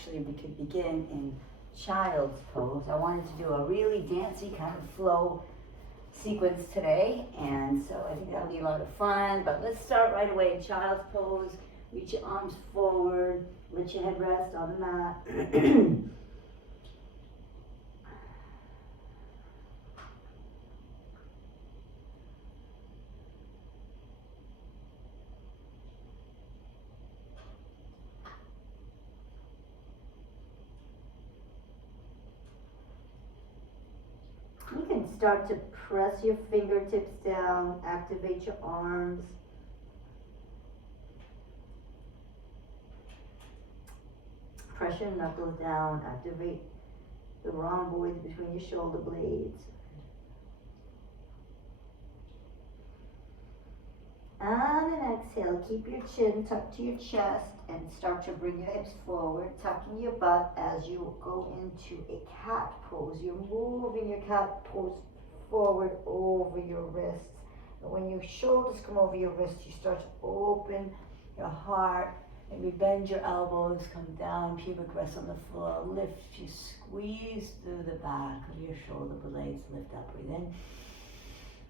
actually we could begin in child's pose. I wanted to do a really dancey kind of flow sequence today, and so I think that'll be a lot of fun. But let's start right away in child's pose. Reach your arms forward, let your head rest on the mat. You can start to press your fingertips down, activate your arms. Press your knuckles down, activate the rhomboids between your shoulder blades. And an exhale, keep your chin tucked to your chest and start to bring your hips forward, tucking your butt as you go into a cat pose. You're moving your cat pose forward over your wrists. And when your shoulders come over your wrists, you start to open your heart. Maybe bend your elbows, come down, pubic rest on the floor, lift, you squeeze through the back of your shoulder blades, lift up, breathe in.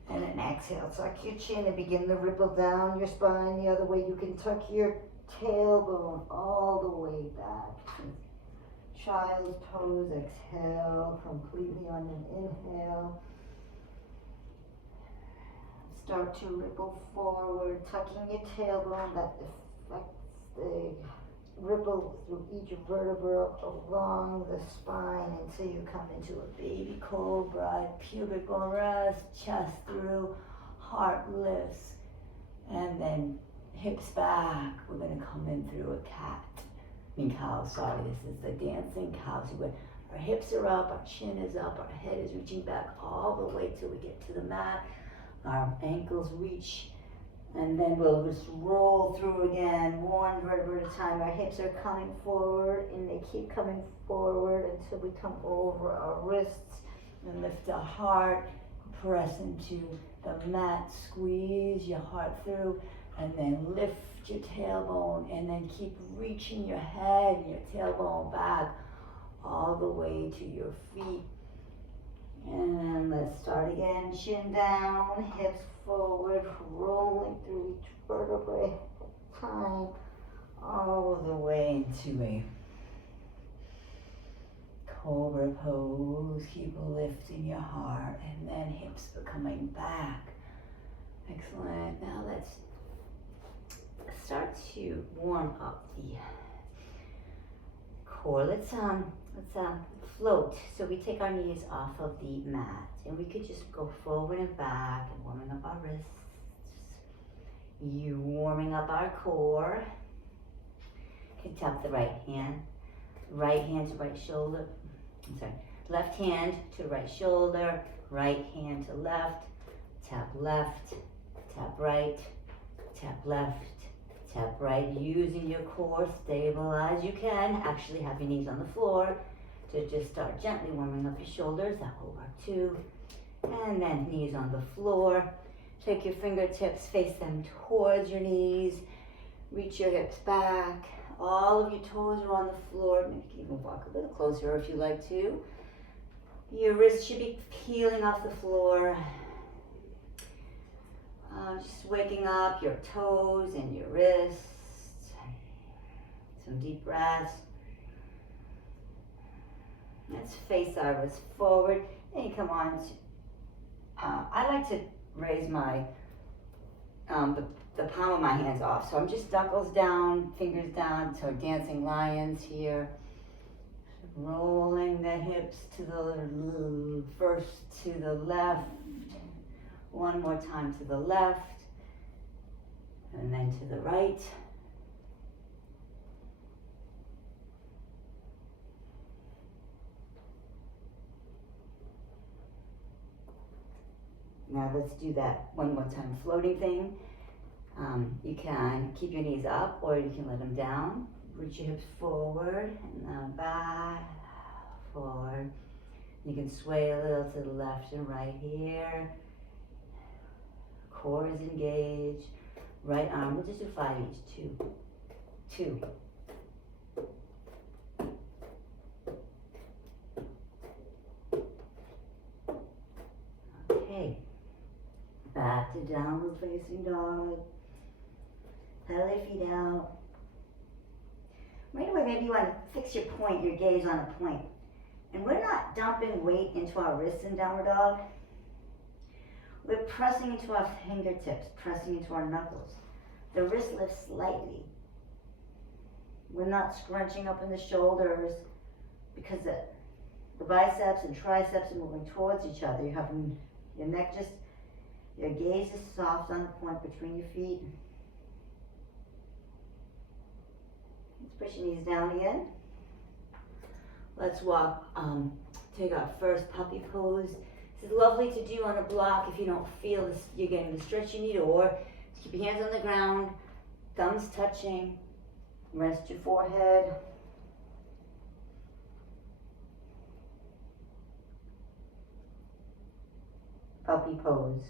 And then exhale, tuck your chin and begin to ripple down your spine the other way. You can tuck your tailbone all the way back. Child's pose, exhale completely on an inhale. Start to ripple forward, tucking your tailbone. That affects the ripple through each vertebra along the spine until you come into a baby cobra, pubic bone rest, chest through, heart lifts, and then hips back. We're going to come in through a cow, sorry, this is the dancing cow. So our hips are up, our chin is up, our head is reaching back all the way till we get to the mat. Our ankles reach, and then we'll just roll through again, one vertebra at a time. Our hips are coming forward, and they keep coming forward until we come over our wrists and lift our heart, press into the mat, squeeze your heart through, and then lift your tailbone, and then keep reaching your head and your tailbone back all the way to your feet. And let's start again, chin down, hips forward, rolling through each vertebrae at a time, all the way into a cobra pose. Keep lifting your heart, and then hips are coming back. Excellent. Now let's start to warm up the core. Let's float. So we take our knees off of the mat, and we could just go forward and back and warming up our wrists. You warming up our core. You can tap the right hand to right shoulder. Left hand to right shoulder, right hand to left, tap right, tap left, tap right. Using your core, stabilize. You can actually have your knees on the floor to just start gently warming up your shoulders. That will work too. And then knees on the floor. Take your fingertips, face them towards your knees. Reach your hips back. All of your toes are on the floor. Maybe you can even walk a little closer if you like to. Your wrists should be peeling off the floor. Just waking up your toes and your wrists. Some deep breaths. Let's face our wrists forward. And you come on. I like to raise my the palm of my hands off. So I'm just knuckles down, fingers down. So dancing lions here. Rolling the hips to the first to the left. One more time to the left. And then to the right. Now let's do that one more time, floating thing. You can keep your knees up, or you can let them down. Reach your hips forward, and now back, forward. You can sway a little to the left and right here. Core is engaged. Right arm, we'll just do 5 each. 2, 2, to downward facing dog. Pedal your feet out. Right away, maybe you want to fix your point, your gaze on a point. And we're not dumping weight into our wrists in downward dog. We're pressing into our fingertips, pressing into our knuckles. The wrist lifts slightly. We're not scrunching up in the shoulders because the biceps and triceps are moving towards each other. You have your neck your gaze is soft on the point between your feet. Let's push your knees down again. Let's walk, take our first puppy pose. This is lovely to do on a block if you don't feel this, you're getting the stretch you need, or keep your hands on the ground, thumbs touching, rest your forehead. Puppy pose.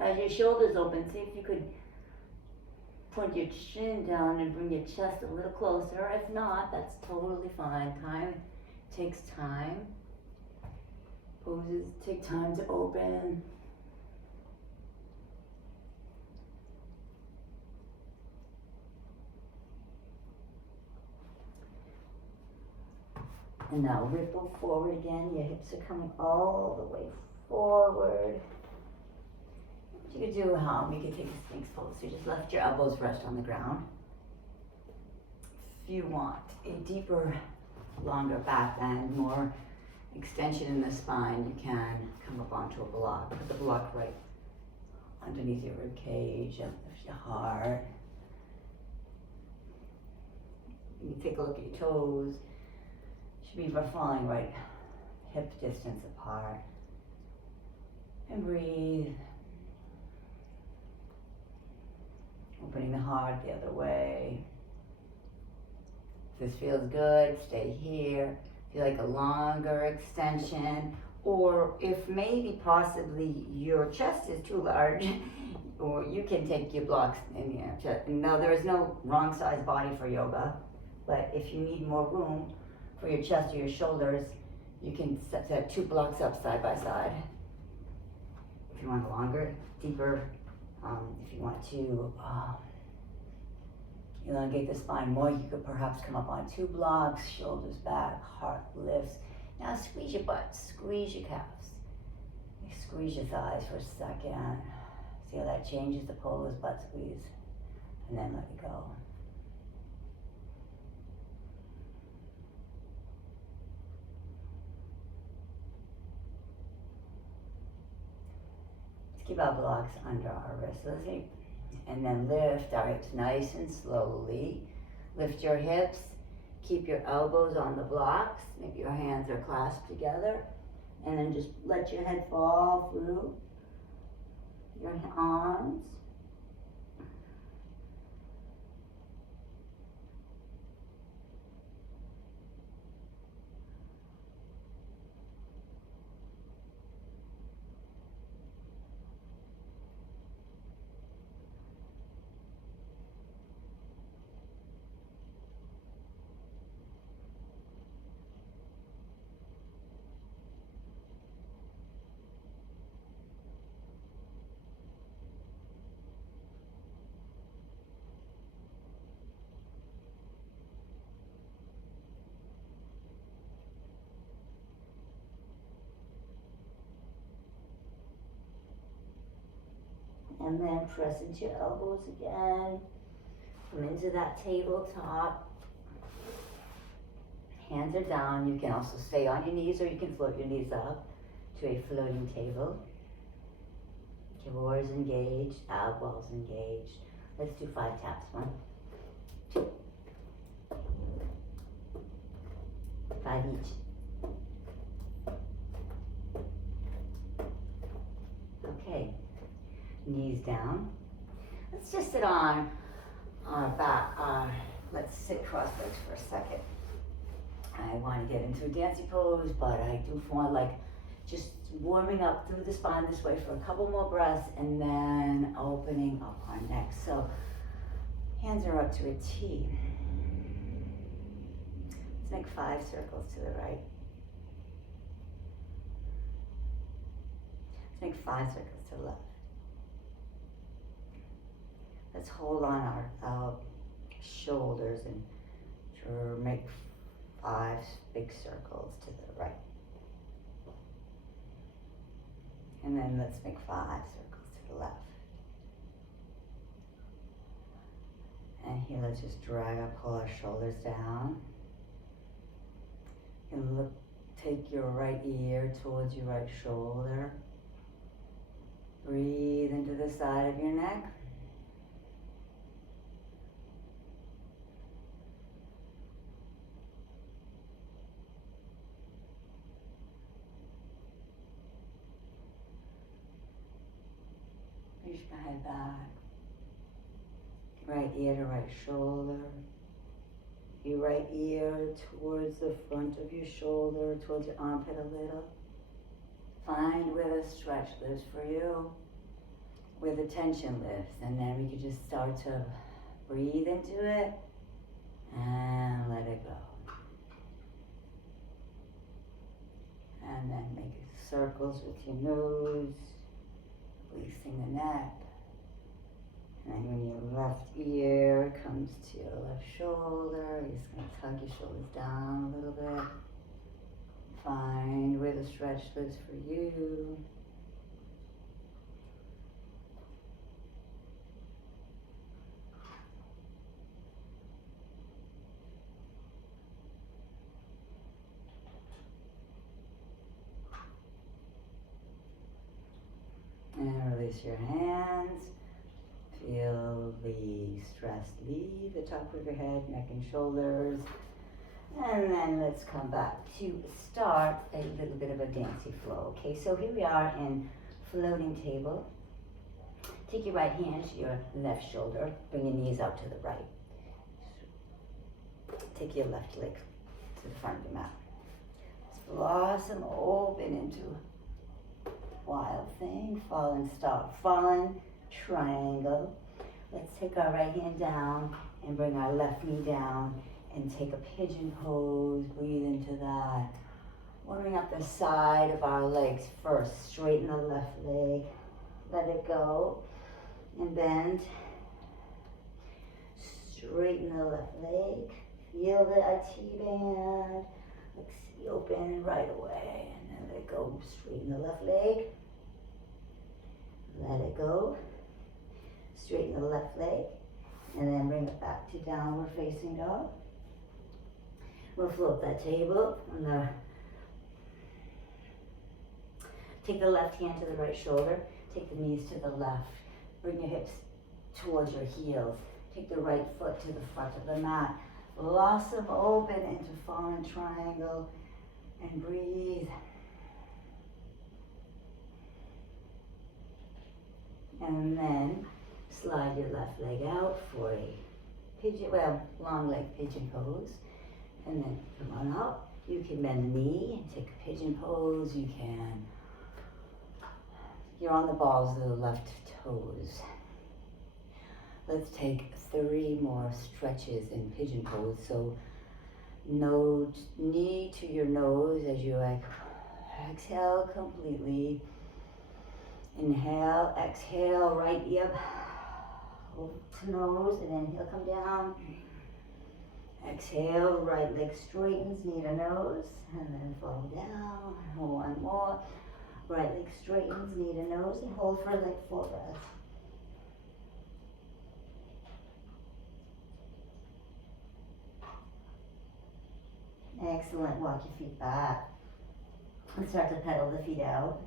As your shoulders open, see if you could point your chin down and bring your chest a little closer. If not, that's totally fine. Time takes time. Poses take time to open. And now ripple forward again. Your hips are coming all the way forward. You could do you could take a Sphinx pose. So just let your elbows rest on the ground. If you want a deeper, longer back bend, more extension in the spine, you can come up onto a block. Put the block right underneath your rib cage and lift your heart. You can take a look at your toes. Should be falling right hip distance apart. And breathe. Opening the heart the other way. If this feels good, stay here. If you like a longer extension, or if maybe possibly your chest is too large, or you can take your blocks in your chest. Now there is no wrong size body for yoga, but if you need more room for your chest or your shoulders, you can set 2 blocks up side by side. If you want a longer, deeper, if you want to elongate the spine more, you could perhaps come up on 2 blocks, shoulders back, heart lifts. Now squeeze your butt, squeeze your calves. Squeeze your thighs for a second. See how that changes the pose, butt squeeze, and then let it go. Keep our blocks under our wrists, and then lift our hips nice and slowly. Lift your hips, keep your elbows on the blocks, maybe your hands are clasped together, and then just let your head fall through your arms. And then press into your elbows again. Come into that tabletop. Hands are down. You can also stay on your knees, or you can float your knees up to a floating table. Core engaged, ab walls engaged. Let's do 5 taps. 1, 2, 5 each. Okay. Knees down. Let's just sit on our back. Let's sit cross legs for a second. I want to get into a dancing pose, but I do want like just warming up through the spine this way for a couple more breaths and then opening up our neck. So hands are up to a T. Let's make 5 circles to the right. Let's make 5 circles to the left. Let's hold on our shoulders and make 5 big circles to the right. And then let's make 5 circles to the left. And here, let's just drag up, pull our shoulders down. And look, take your right ear towards your right shoulder. Breathe into the side of your neck. Push my head back. Right ear to right shoulder. Your right ear towards the front of your shoulder, towards your armpit a little. Find where the stretch lives for you, where the tension lives, and then we can just start to breathe into it and let it go. And then make circles with your nose, releasing the neck. And when your left ear comes to your left shoulder, you're just going to tug your shoulders down a little bit. Find where the stretch lives for you. And release your hands. Feel the stress leave the top of your head, neck and shoulders. And then let's come back to start a little bit of a dancey flow. Okay, so here we are in floating table. Take your right hand to your left shoulder. Bring your knees out to the right. Take your left leg to the front of the mat. Let's blossom open into wild thing, fallen star, fallen triangle. Let's take our right hand down and bring our left knee down and take a pigeon pose. Breathe into that. Warming up the side of our legs first. Straighten the left leg. Let it go. And bend. Straighten the left leg. Feel the T-band. Let's open right away. And then let it go. Straighten the left leg. Let it go. Straighten the left leg. And then bring it back to downward facing dog. We'll float that table. Take the left hand to the right shoulder. Take the knees to the left. Bring your hips towards your heels. Take the right foot to the front of the mat. Blossom open into fallen triangle. And breathe. And then slide your left leg out for a pigeon, long leg pigeon pose. And then come on up. You can bend the knee and take a pigeon pose. You're on the balls of the left toes. Let's take 3 more stretches in pigeon pose. So knee to your nose as you exhale completely. Inhale, exhale, right ear to nose, and then he'll come down. Exhale, right leg straightens, knee to nose, and then fall down. One more. Right leg straightens, knee to nose, and hold for like 4 breaths. Excellent. Walk your feet back. And start to pedal the feet out.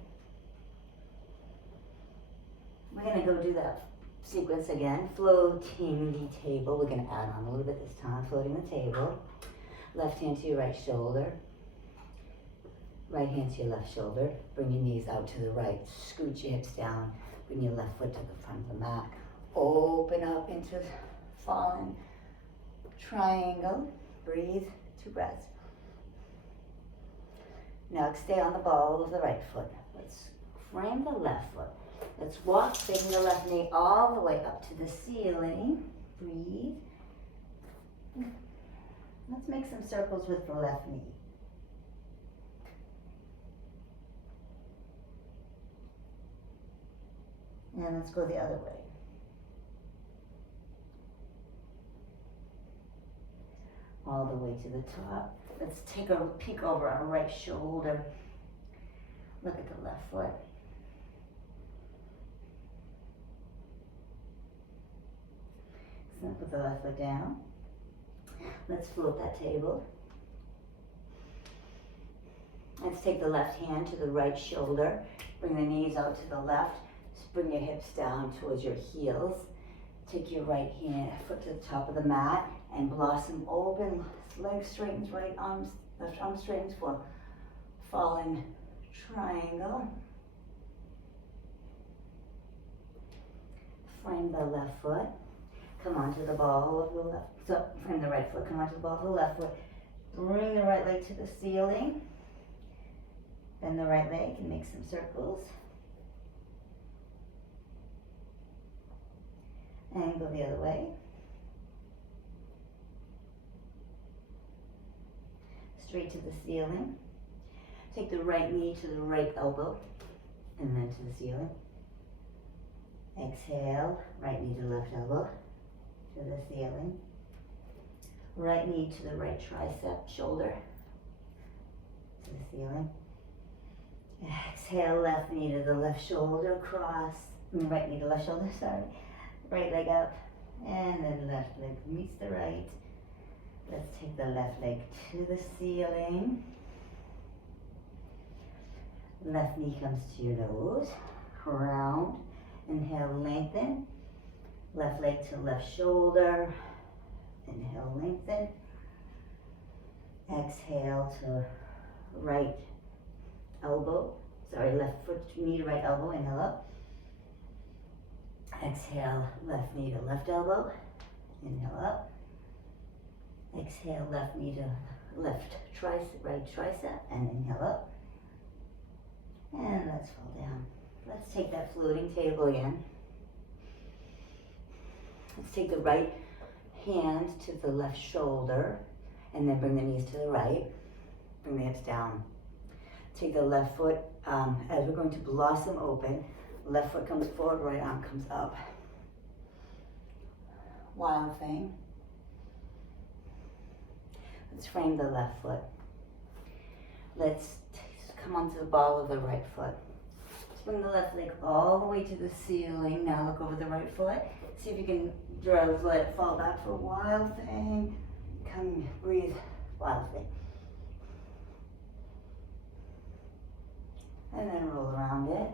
We're going to go do that sequence again. Floating the table. We're going to add on a little bit this time. Floating the table. Left hand to your right shoulder. Right hand to your left shoulder. Bring your knees out to the right. Scoot your hips down. Bring your left foot to the front of the mat. Open up into fallen triangle. Breathe, 2 breaths. Now stay on the ball of the right foot. Let's frame the left foot. Let's walk, taking the left knee all the way up to the ceiling. Breathe. Let's make some circles with the left knee. And let's go the other way. All the way to the top. Let's take a peek over our right shoulder. Look at the left foot. So put the left foot down. Let's float that table. Let's take the left hand to the right shoulder. Bring the knees out to the left. Bring your hips down towards your heels. Take your right hand, foot to the top of the mat and blossom open. Leg straightens, left arm straightens for fallen triangle. Frame the left foot. Come onto the ball of the left. So frame the right foot. Come onto the ball of the left foot. Bring the right leg to the ceiling. Bend the right leg and make some circles. And go the other way. Straight to the ceiling. Take the right knee to the right elbow and then to the ceiling. Exhale, right knee to left elbow to the ceiling. Right knee to the right tricep, shoulder to the ceiling. Exhale, left knee to the left shoulder, right knee to left shoulder, sorry. Right leg up, and then left leg meets the right. Let's take the left leg to the ceiling. Left knee comes to your nose, round. Inhale, lengthen. Left leg to left shoulder. Inhale, lengthen. Exhale to right elbow. Left foot, knee to right elbow. Inhale up. Exhale, left knee to left elbow. Inhale up. Exhale, left knee to left tricep, right tricep, and inhale up. And let's fall down. Let's take that floating table again. Let's take the right hand to the left shoulder, and then bring the knees to the right. Bring the hips down. Take the left foot, as we're going to blossom open. Left foot comes forward, right arm comes up. Wild thing. Let's frame the left foot. Let's come onto the ball of the right foot. Let's bring the left leg all the way to the ceiling. Now look over the right foot. See if you can just let it fall back for a wild thing. Come, breathe, wild thing. And then roll around it.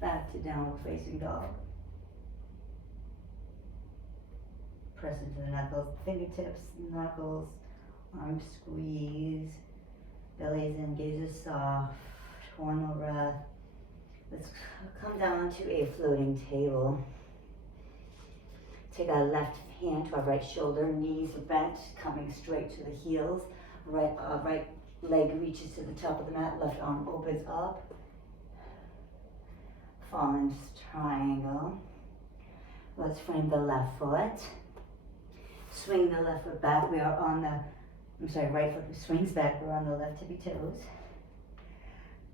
Back to downward facing dog. Press into the knuckles, fingertips, knuckles, arms squeeze, belly's in, gaze is soft, one more breath. Let's come down to a floating table. Take our left hand to our right shoulder, knees are bent, coming straight to the heels. Right leg reaches to the top of the mat, left arm opens up. Fallen triangle. Let's frame the left foot. Swing the left foot back. We are on the, right foot swings back. We're on the left tippy toes.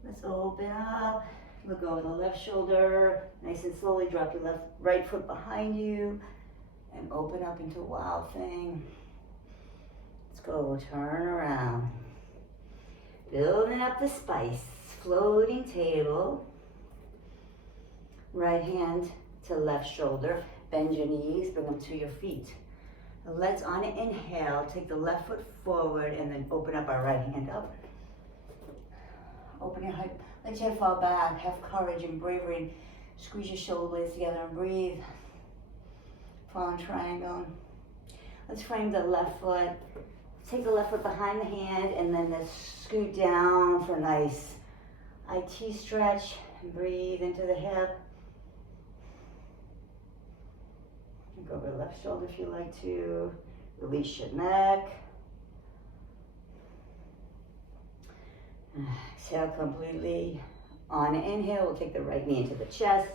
Let's open up. Look over the left shoulder. Nice and slowly drop your right foot behind you and open up into wild thing. Let's go, turn around. Building up the spice. Floating table. Right hand to left shoulder. Bend your knees, bring them to your feet. Now let's, on an inhale, take the left foot forward and then open up our right hand up. Open your heart, let your head fall back. Have courage and bravery and squeeze your shoulders together and breathe. Fallen triangle. Let's frame the left foot. Take the left foot behind the hand and then let's scoot down for a nice IT stretch and breathe into the hip. Look over the left shoulder if you like to. Release your neck. Exhale completely. On an inhale, we'll take the right knee into the chest.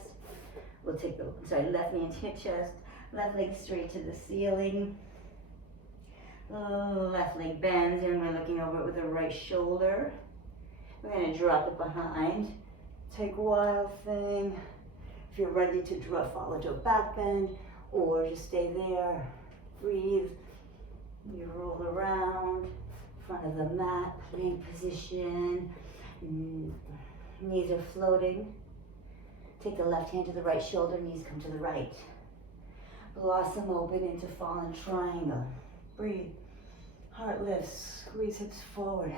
We'll take the, left knee into your chest. Left leg straight to the ceiling. Left leg bends, and we're looking over it with the right shoulder. We're going to drop it behind. Take wild thing. If you're ready to fall into a back bend, or just stay there, breathe. You roll around, front of the mat, plank position. Knees are floating. Take the left hand to the right shoulder, knees come to the right. Blossom open into fallen triangle. Breathe. Heart lifts, squeeze hips forward.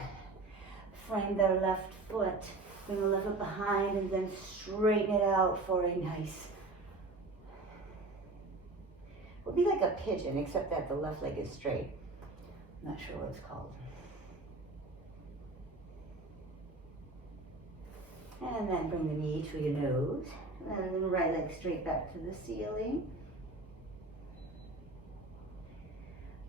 Frame the left foot. Bring the left foot behind and then straighten it out for a nice. It would be like a pigeon, except that the left leg is straight. I'm not sure what it's called. And then bring the knee to your nose. And then the right leg straight back to the ceiling.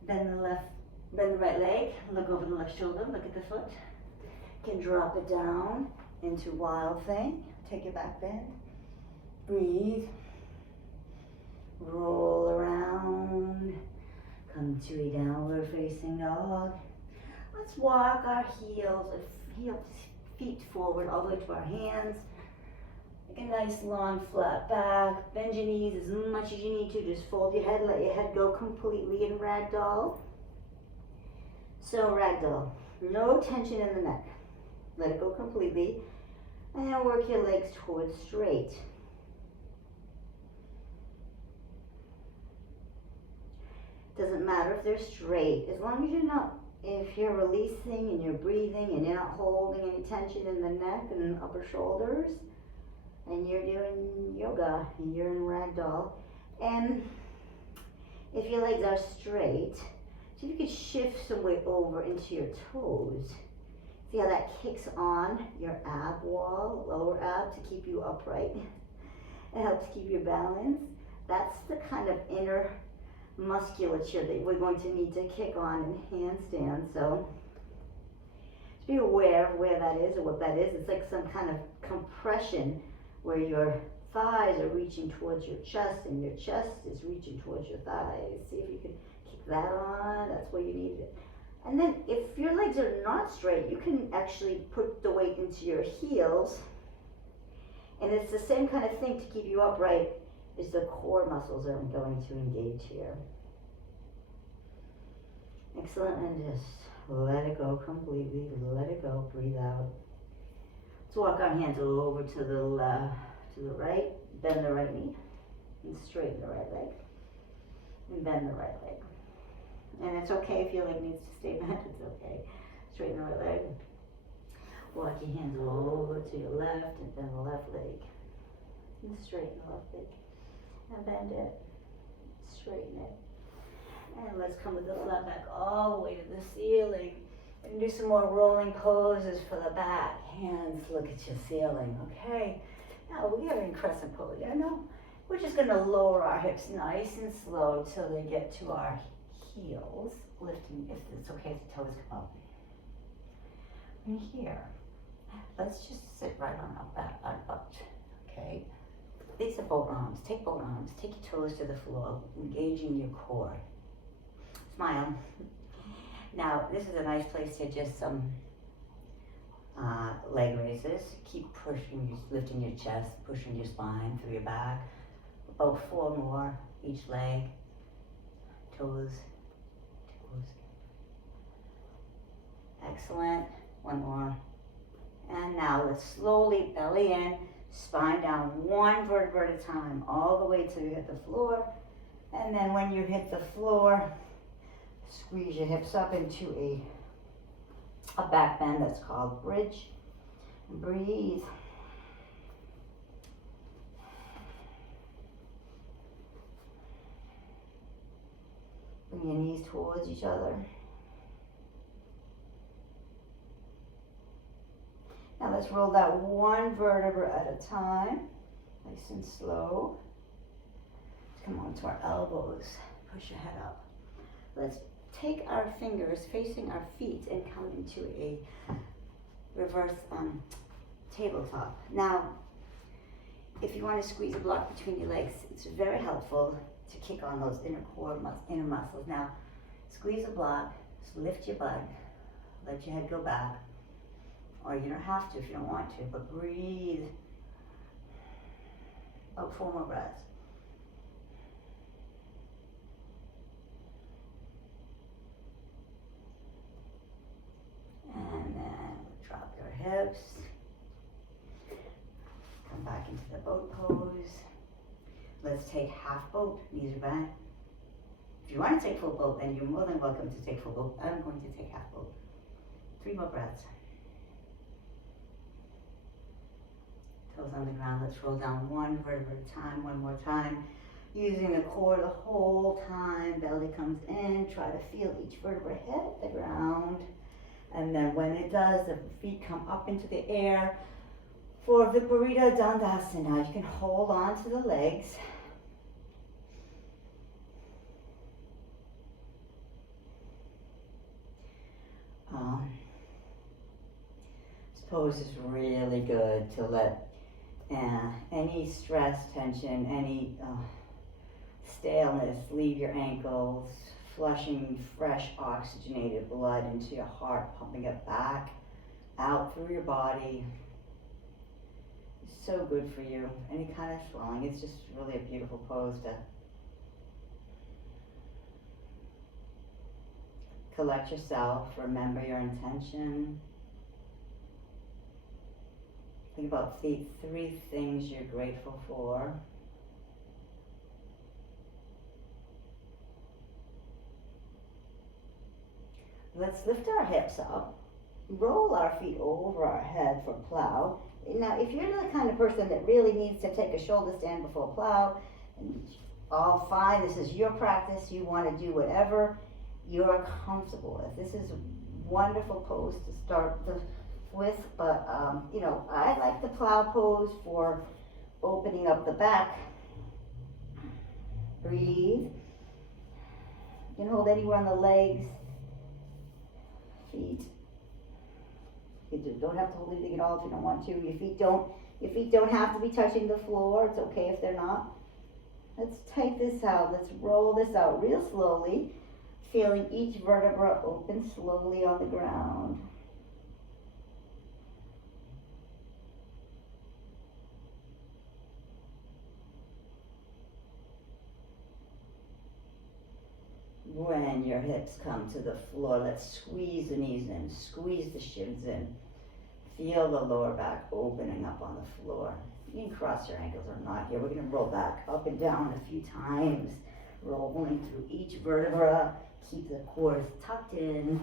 Bend the right leg, look over the left shoulder, look at the foot. You can drop it down into wild thing. Take your back bend. Breathe. Roll around. Come to a downward facing dog. Let's walk our feet forward all the way to our hands. Like a nice long flat back. Bend your knees as much as you need to. Just fold your head, let your head go completely in ragdoll. So ragdoll, no tension in the neck. Let it go completely. And then work your legs towards straight. Doesn't matter if they're straight, as long as you're not, if you're releasing and you're breathing and you're not holding any tension in the neck and upper shoulders, and you're doing yoga and you're in ragdoll. And if your legs are straight, see if you could shift some weight over into your toes. See how that kicks on your ab wall, lower ab, to keep you upright. It helps keep your balance. That's the kind of inner musculature that we're going to need to kick on in handstand. So just be aware of where that is or what that is. It's like some kind of compression where your thighs are reaching towards your chest and your chest is reaching towards your thighs. See if you can kick that on. That's where you need it. And then if your legs are not straight, you can actually put the weight into your heels. And it's the same kind of thing to keep you upright. Is the core muscles are going to engage here. Excellent, and just let it go completely, let it go, breathe out. Let's walk our hands over to the left, to the right, bend the right knee, and straighten the right leg, and bend the right leg. And it's okay if your leg needs to stay bent, it's okay. Straighten the right leg. Walk your hands over to your left, and bend the left leg, and straighten the left leg. And bend it, straighten it. And let's come with the flat back all the way to the ceiling. And do some more rolling poses for the back. Hands look at your ceiling, okay? Now we are in crescent pose, we're just gonna lower our hips nice and slow till they get to our heels. Lifting, if it's okay if the toes come up. And here, let's just sit right on our butt, okay? These are both arms. Take both arms. Take your toes to the floor, engaging your core. Smile. Now, this is a nice place to just some leg raises. Keep pushing, lifting your chest, pushing your spine through your back. About 4 more each leg. Toes. Excellent. 1 more. And now let's slowly belly in. Spine down, 1 vertebra at a time, all the way till you hit the floor. And then when you hit the floor, squeeze your hips up into a back bend that's called bridge. Breathe. Bring your knees towards each other. Now let's roll that 1 vertebra at a time, nice and slow. come onto our elbows. Push your head up. Let's take our fingers facing our feet and come into a reverse tabletop. Now, if you want to squeeze a block between your legs, it's very helpful to kick on those inner muscles. Now, squeeze a block, just lift your butt, let your head go back, or you don't have to if you don't want to, but breathe. About 4 more breaths. And then drop your hips. Come back into the boat pose. Let's take half boat, knees are back. If you want to take full boat, then you're more than welcome to take full boat. I'm going to take half boat. 3 more breaths. Toes on the ground. Let's roll down 1 vertebra at a time, 1 more time. Using the core the whole time. Belly comes in. Try to feel each vertebra hit the ground. And then when it does, the feet come up into the air. For Viparita Dandasana, you can hold on to the legs. This pose is really good to let any stress, tension, any staleness leave your ankles, flushing fresh oxygenated blood into your heart, pumping it back out through your body. It's so good for you. Any kind of swelling, it's just really a beautiful pose to collect yourself, remember your intention. Think about the 3 things you're grateful for. Let's lift our hips up, roll our feet over our head for plow. Now, if you're the kind of person that really needs to take a shoulder stand before plow, all fine, this is your practice, you want to do whatever you're comfortable with. This is a wonderful pose to start with, but I like the plow pose for opening up the back. Breathe. You can hold anywhere on the legs, feet. You don't have to hold anything at all if you don't want to. Your feet don't have to be touching the floor. It's okay if they're not. Let's take this out. Let's roll this out real slowly, feeling each vertebra open slowly on the ground. When your hips come to the floor, let's squeeze the knees in, squeeze the shins in. Feel the lower back opening up on the floor. You can cross your ankles or not here. We're going to roll back up and down a few times, rolling through each vertebra. Keep the core tucked in.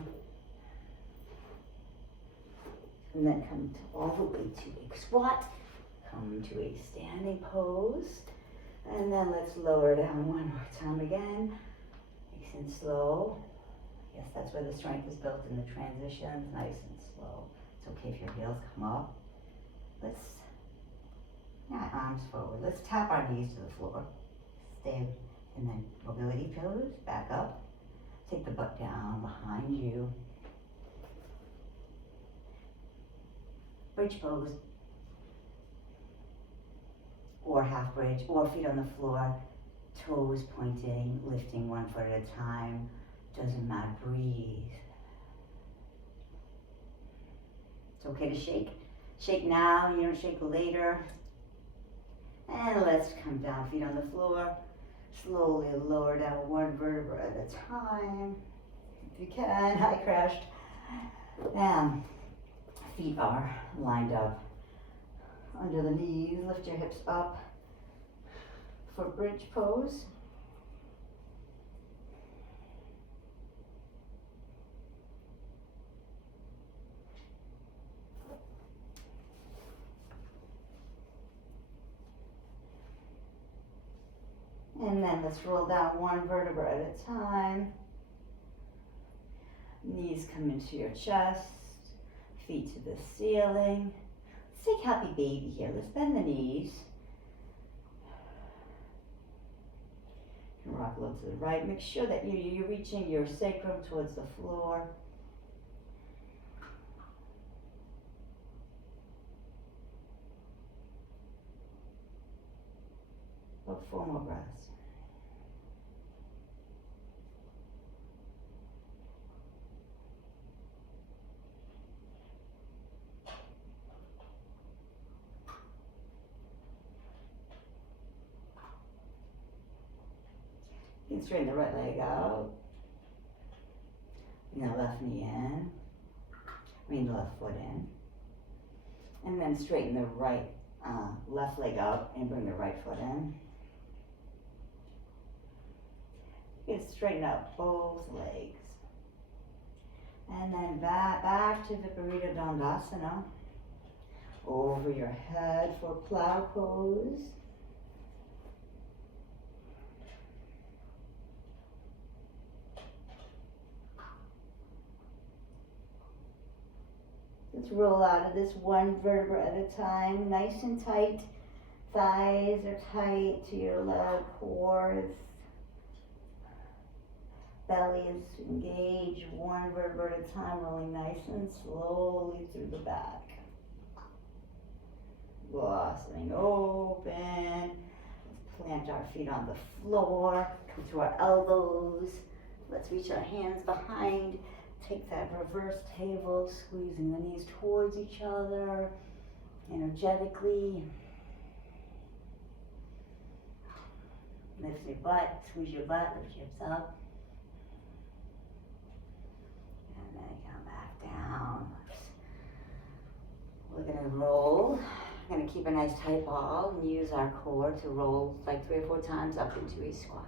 And then come all the way to a squat. Come to a standing pose. And then let's lower down 1 more time again. Nice and slow. Yes, that's where the strength is built in the transitions. Nice and slow. It's okay if your heels come up. Let's, arms forward. Let's tap our knees to the floor. Stay, and then mobility pose, back up. Take the butt down behind you. Bridge pose. Or half bridge, or feet on the floor. Toes pointing, lifting 1 foot at a time. Doesn't matter, breathe. It's okay to shake. Shake now, you don't shake later. And let's come down, feet on the floor. Slowly lower down 1 vertebra at a time. If you can, I crashed. And feet are lined up under the knees. Lift your hips up for bridge pose. And then let's roll down 1 vertebra at a time. Knees come into your chest, feet to the ceiling. Let's take happy baby here. Let's bend the knees. Rock a little to the right. Make sure that you're reaching your sacrum towards the floor. About 4 more breaths. You can straighten the right leg out. Bring the left knee in. Bring the left foot in. And then straighten the left leg out and bring the right foot in. You can straighten out both legs. And then back to Viparita Dandasana. Over your head for plow pose. Let's roll out of this one vertebra at a time, nice and tight. Thighs are tight to your leg, core belly is engaged, one vertebra at a time, rolling nice and slowly through the back. Blossoming open. Let's plant our feet on the floor, come to our elbows. Let's reach our hands behind. Take that reverse table, squeezing the knees towards each other, energetically. Lift your butt, squeeze your butt, lift your hips up. And then come back down. We're gonna roll. We're gonna keep a nice tight ball and use our core to roll like 3 or 4 times up into a squat.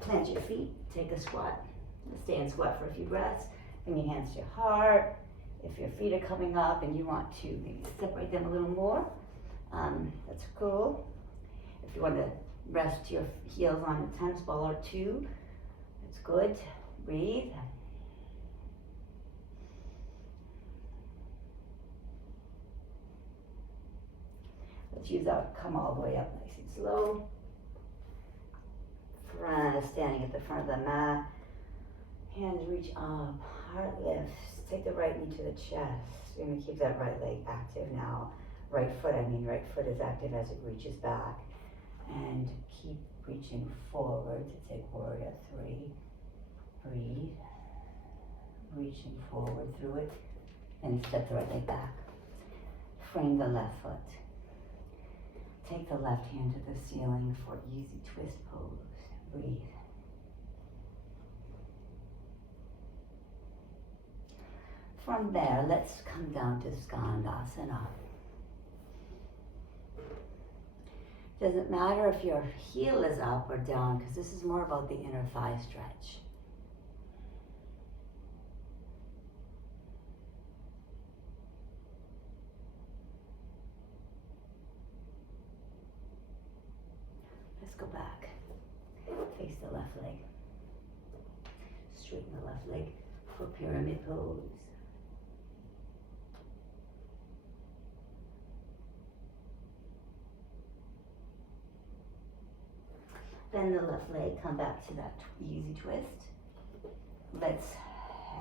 Plant your feet, take a squat. Stay in squat for a few breaths. Bring your hands to your heart. If your feet are coming up and you want to maybe separate them a little more, that's cool. If you want to rest your heels on a tennis ball or 2, it's good. Breathe. Let's use our come all the way up nice and slow. Standing at the front of the mat, hands reach up, heart lifts, take the right knee to the chest. You're going to keep that right leg active now. Right foot is active as it reaches back. And keep reaching forward to take warrior 3. Breathe. Reaching forward through it. And step the right leg back. Frame the left foot. Take the left hand to the ceiling for easy twist pose. Breathe. From there, let's come down to Skandasana. Doesn't matter if your heel is up or down, because this is more about the inner thigh stretch. Let's go back. Face the left leg. Straighten the left leg for pyramid pose. Bend the left leg, come back to that easy twist. Let's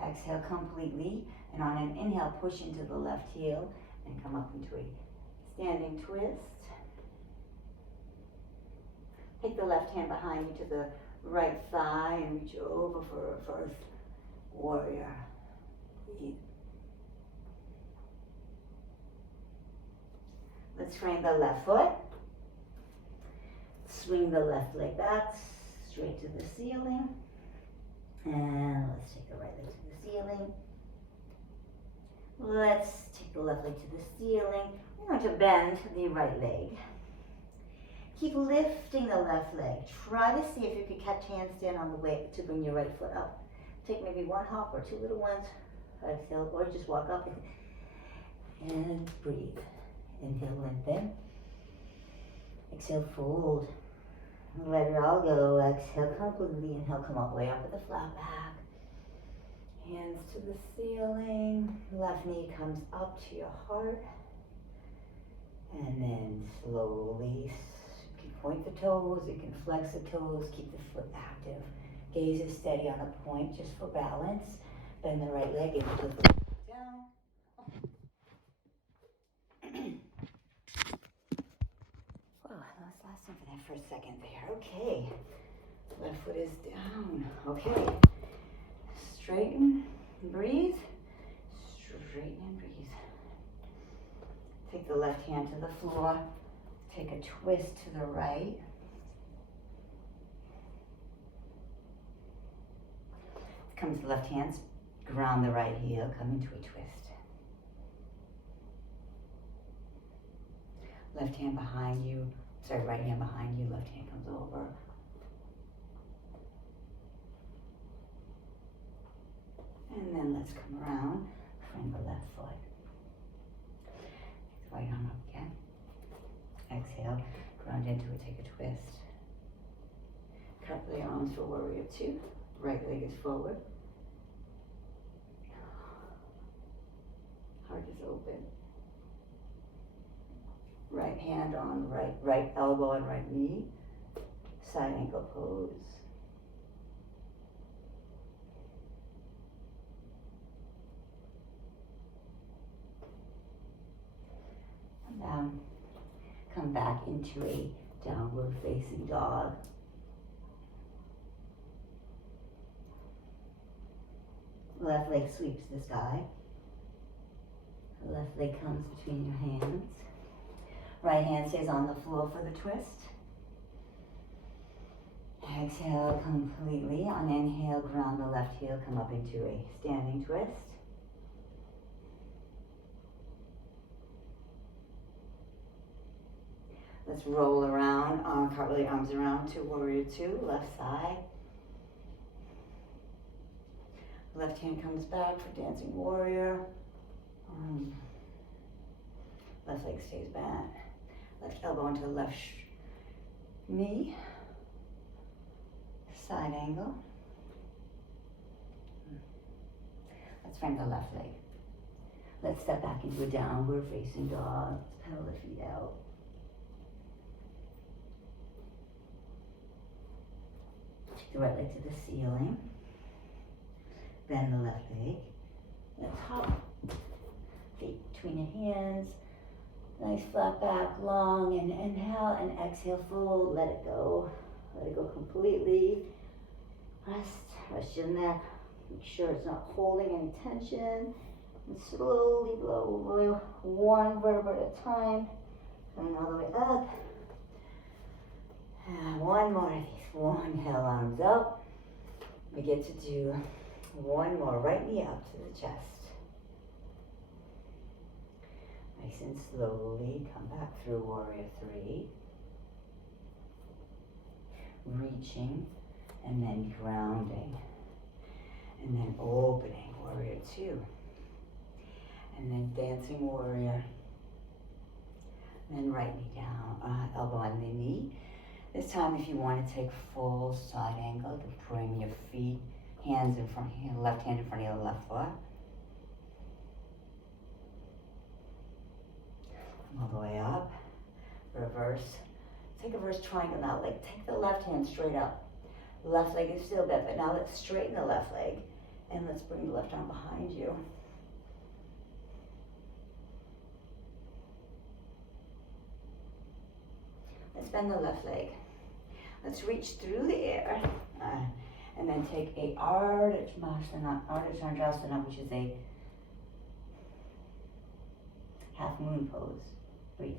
exhale completely, and on an inhale, push into the left heel and come up into a standing twist. Take the left hand behind you to the right thigh and reach over for a first warrior. Let's frame the left foot. Swing the left leg back, straight to the ceiling. And let's take the right leg to the ceiling. Let's take the left leg to the ceiling. We're going to bend the right leg. Keep lifting the left leg. Try to see if you can catch handstand on the way to bring your right foot up. Take maybe 1 hop or 2 little ones. Exhale, or just walk up and breathe. Inhale, lengthen. Exhale, fold. Let it all go. Exhale completely. Inhale, come all the way up with a flat back. Hands to the ceiling. Left knee comes up to your heart. And then slowly, you can point the toes, you can flex the toes, keep the foot active. Gaze is steady on a point just for balance. Bend the right leg and flip it down. Wow, I was lasting for that for a second there. Okay. Left foot is down. Okay. Straighten, breathe. Straighten and breathe. Take the left hand to the floor. Take a twist to the right. Come to the left hand, ground the right heel, come into a twist. Left hand behind you, right hand behind you, left hand comes over. And then let's come around, frame the left foot. Right arm up again. Exhale, ground into it, take a twist. Cup the arms for warrior two. Right leg is forward. Heart is open. Right hand on right elbow and right knee. Side ankle pose. Now, come back into a downward facing dog. Left leg sweeps the sky. Left leg comes between your hands. Right hand stays on the floor for the twist. Exhale completely. On inhale, ground the left heel, come up into a standing twist. Let's roll around, cartwheel the arms around to warrior two, left side. Left hand comes back for dancing warrior. Left leg stays back. Left elbow into the left knee. Side angle. Let's frame the left leg. Let's step back into a downward facing dog. Let's pedal the feet out. Take the right leg to the ceiling. Bend the left leg. Let's hop. Feet between your hands. Nice flat back, long, and inhale and exhale, fold. Let it go. Let it go completely. Rest your neck. Make sure it's not holding any tension. And slowly blow away one vertebra at a time. Coming all the way up. And one more of these. One, inhale, arms up. We get to do one more. Right knee up to the chest. Nice and slowly come back through warrior three. Reaching and then grounding. And then opening, warrior two. And then dancing warrior. And then right knee down, elbow on the knee. This time if you want to take full side angle, to bring your feet, hands in front, left hand in front of the left foot. All the way up, reverse. Take a reverse triangle now, like take the left hand straight up. Left leg is still bent, but now let's straighten the left leg and let's bring the left arm behind you. Let's bend the left leg. Let's reach through the air and then take a Ardha Chandrasana, which is a half moon pose. Breathe.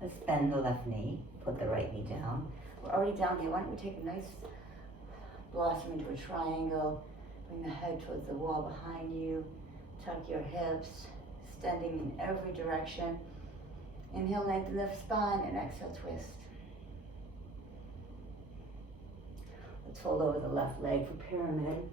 Let's bend the left knee, put the right knee down. We're already down here. Why don't we take a nice blossom into a triangle, bring the head towards the wall behind you, tuck your hips, extending in every direction. Inhale, lengthen the spine, and exhale, twist. Let's fold over the left leg for pyramid.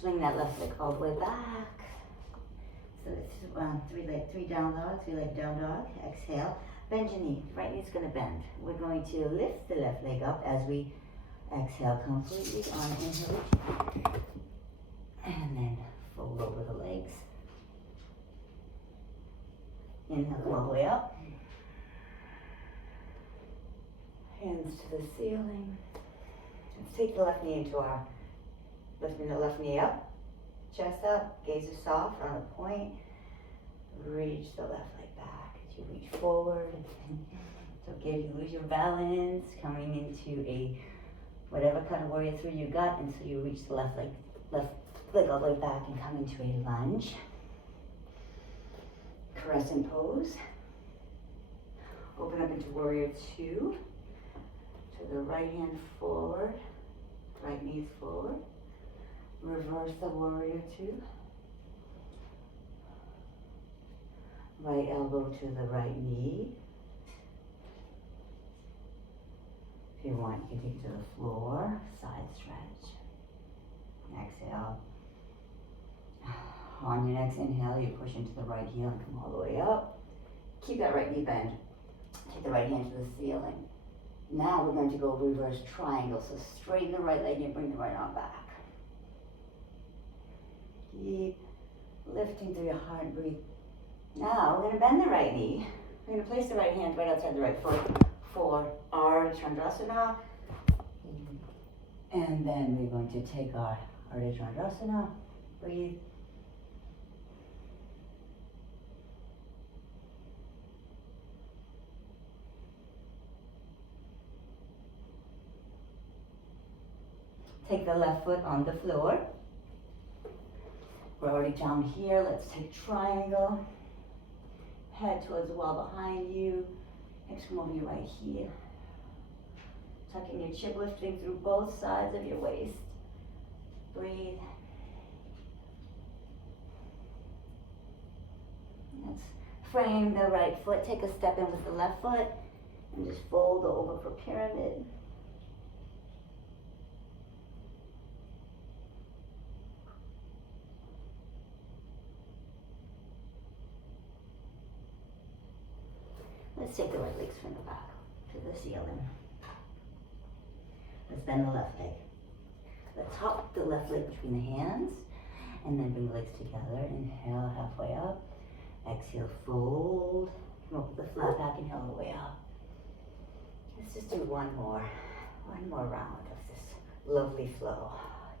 Swing that left leg all the way back. So it's three down dog, three-leg down dog. Exhale. Bend your knee. Right knee's going to bend. We're going to lift the left leg up as we exhale completely on inhale. And then fold over the legs. Inhale, come all the way up. Hands to the ceiling. Let's take the left knee into our, lifting the left knee up. Chest up, gaze is soft on a point. Reach the left leg back as you reach forward. It's okay if you lose your balance, coming into a whatever kind of warrior three you got until you reach the left leg all the way back and come into a lunge. Crescent pose. Open up into warrior two. To the right hand forward, right knees forward. Reverse the warrior two. Right elbow to the right knee. If you want, you can take it to the floor, side stretch. Exhale. On your next inhale, you push into the right heel and come all the way up. Keep that right knee bent. Take the right hand to the ceiling. Now we're going to go reverse triangle. So straighten the right leg and bring the right arm back. Keep lifting through your heart and breathe. Now we're going to bend the right knee. We're going to place the right hand right outside the right foot for Ardha Chandrasana. And then we're going to take our Ardha Chandrasana. Breathe. Take the left foot on the floor. We're already down here. Let's take triangle. Head towards the wall behind you. Hips come over your right heel. Tucking your chin, lifting through both sides of your waist. Breathe. Let's frame the right foot. Take a step in with the left foot and just fold over for pyramid. Let's take the right legs from the back to the ceiling. Let's bend the left leg. Let's hop the left leg between the hands and then bring the legs together. Inhale halfway up. Exhale, fold. Come up with the flat back, inhale all the way up. Let's just do one more round of this lovely flow.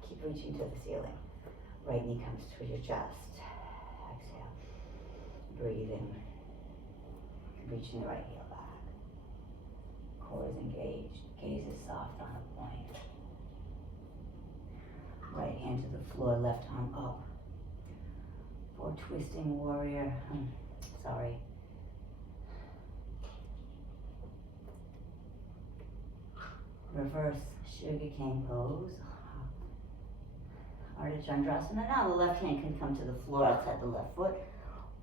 Keep reaching to the ceiling. Right knee comes to your chest. Exhale. Breathe in. Reaching the right heel back. Core is engaged. Gaze is soft on a point. Right hand to the floor, left arm up. For twisting warrior. Reverse sugarcane pose. Ardha Chandrasana. Now the left hand can come to the floor outside the left foot.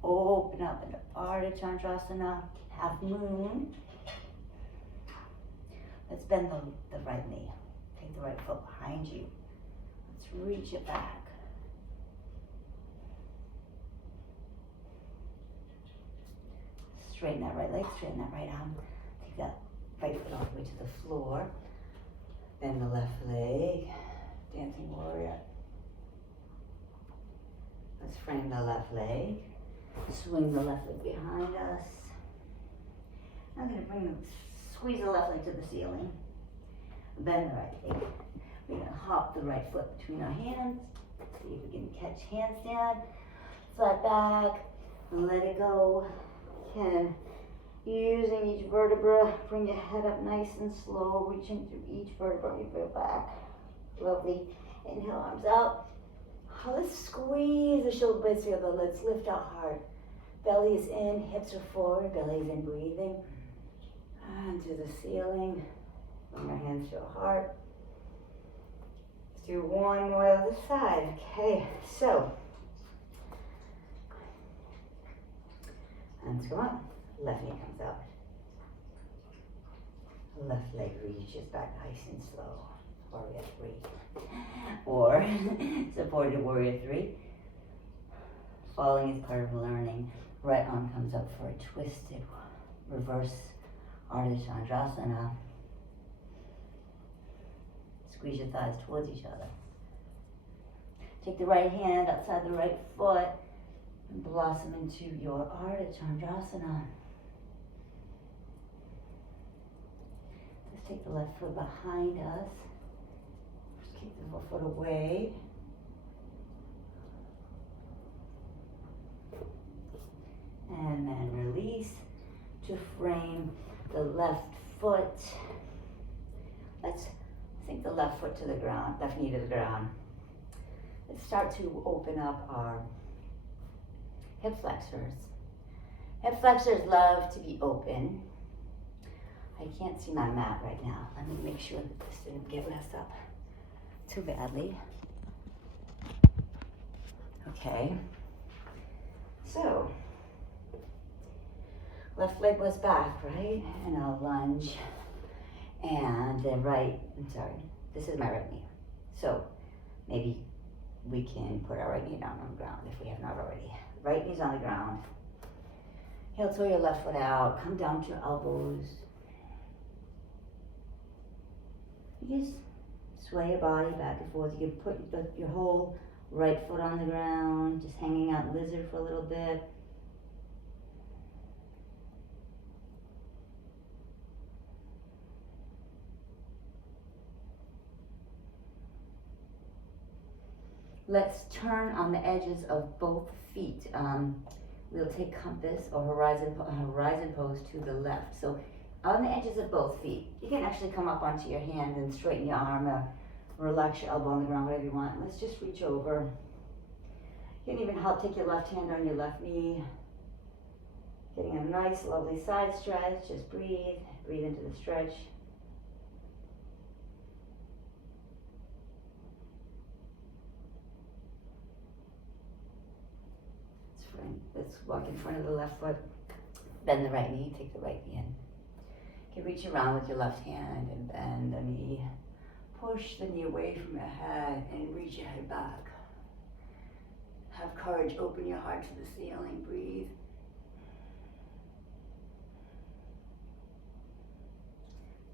Open up into Ardha Chandrasana, half moon. Let's bend the right knee. Take the right foot behind you. Let's reach it back. Straighten that right leg, straighten that right arm. Take that right foot all the way to the floor. Bend the left leg. Dancing warrior. Let's frame the left leg. Swing the left leg behind us. I'm going to squeeze the left leg to the ceiling. Bend the right leg. We're going to hop the right foot between our hands. See if we can catch handstand. Flat back. Let it go. Using each vertebra, bring your head up nice and slow, reaching through each vertebra of your back. Lovely. Inhale, arms out. Let's squeeze the shoulder blades together. Let's lift our heart. Belly is in, hips are forward, belly is in, breathing. And to the ceiling. Bring our hands to our heart. Let's do one more other side. Okay, so. Hands come up. Left knee comes up. Left leg reaches back nice and slow. warrior 3. Or supported warrior 3. Falling is part of learning. Right arm comes up for a twisted reverse Ardha Chandrasana. Squeeze your thighs towards each other. Take the right hand outside the right foot and blossom into your Ardha Chandrasana. Let's take the left foot behind us. Just keep the foot away. And then release to frame the left foot. Let's sink the left foot to the ground, left knee to the ground. Let's start to open up our hip flexors. Hip flexors love to be open. I can't see my mat right now. Let me make sure that this didn't get messed up too badly. Okay. So, left leg was back, right? And I'll lunge. And then this is my right knee. So maybe we can put our right knee down on the ground if we have not already. Right knee's on the ground. Heel toe your left foot out. Come down to your elbows. You just sway your body back and forth. You can put your whole right foot on the ground, just hanging out lizard for a little bit. Let's turn on the edges of both feet. We'll take compass or horizon pose to the left. So on the edges of both feet, you can actually come up onto your hand and straighten your arm or relax your elbow on the ground, whatever you want. Let's just reach over. You can even take your left hand on your left knee. Getting a nice, lovely side stretch. Just breathe. Breathe into the stretch. Let's walk in front of the left foot. Bend the right knee. Take the right knee in. You can reach around with your left hand and bend the knee. Push the knee away from your head and reach your head back. Have courage. Open your heart to the ceiling. Breathe.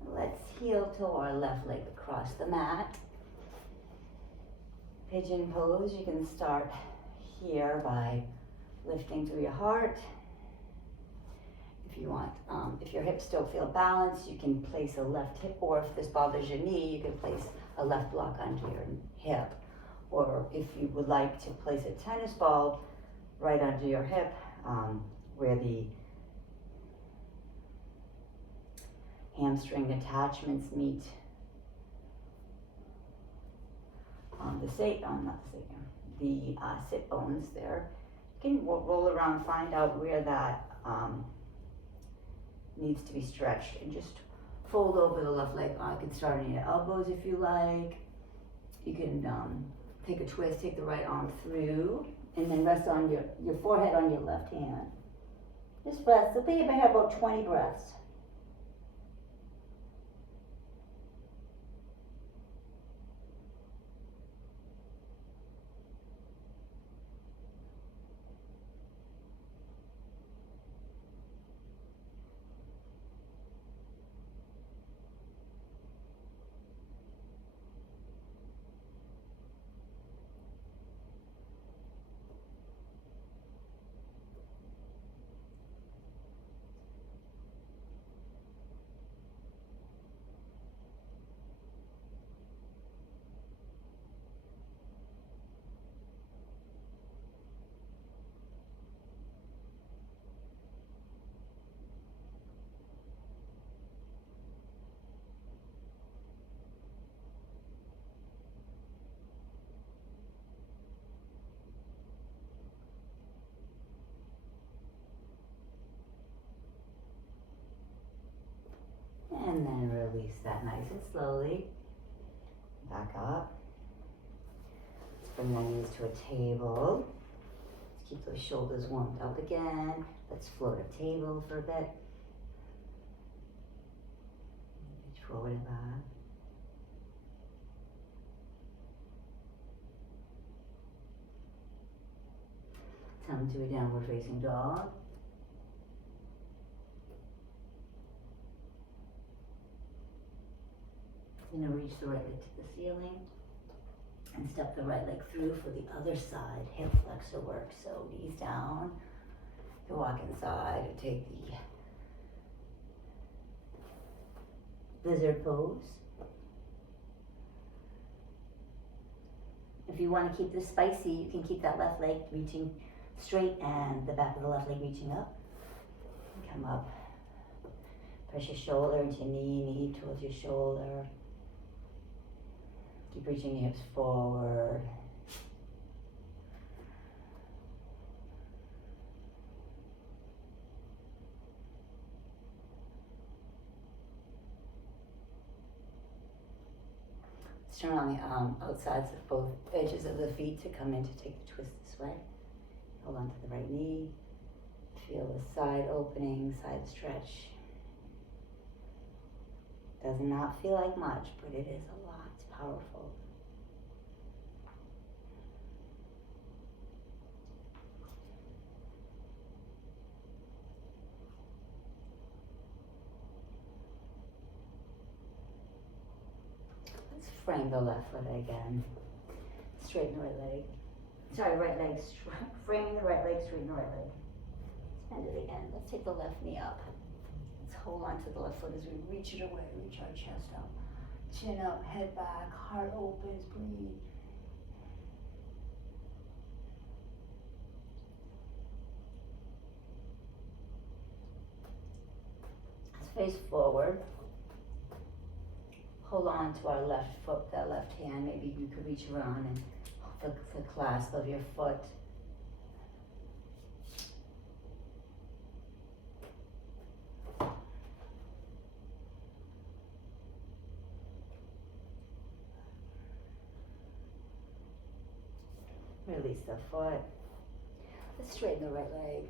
Let's heel toe our left leg across the mat. Pigeon pose. You can start here by lifting through your heart. If you want, if your hips still feel balanced, you can place a left hip, or if this bothers your knee, you can place a left block onto your hip. Or if you would like to place a tennis ball right under your hip, where the hamstring attachments meet the sit bones there. You can roll around, find out where that needs to be stretched, and just fold over the left leg. You can start on your elbows if you like. You can take a twist, take the right arm through, and then rest on your forehead on your left hand. Just breaths. So think about about 20 breaths. And then release that nice and slowly. Back up. Let's bring the knees to a table. Let's keep those shoulders warmed up again. Let's float a table for a bit. Reach forward and back. come to a downward facing dog. You're gonna reach the right leg to the ceiling and step the right leg through for the other side, hip flexor work. So knees down, you walk inside and take the lizard pose. If you want to keep this spicy, you can keep that left leg reaching straight and the back of the left leg reaching up. Come up, press your shoulder into your knee towards your shoulder. Keep reaching your hips forward. Let's turn on the outsides of both edges of the feet to come in to take the twist this way. Hold on to the right knee. Feel the side opening, side stretch. Does not feel like much, but it is a lot. It's powerful. Let's frame the left foot again. Straighten the right leg. Sorry, right leg. Framing the right leg, straighten the right leg. Let's bend it again. Let's take the left knee up. Let's hold on to the left foot as we reach it away. Reach our chest up. Chin up, head back, heart opens, breathe. Let's face forward. Hold on to our left foot, that left hand. Maybe you could reach around and the clasp of your foot. Release the foot. Let's straighten the right leg.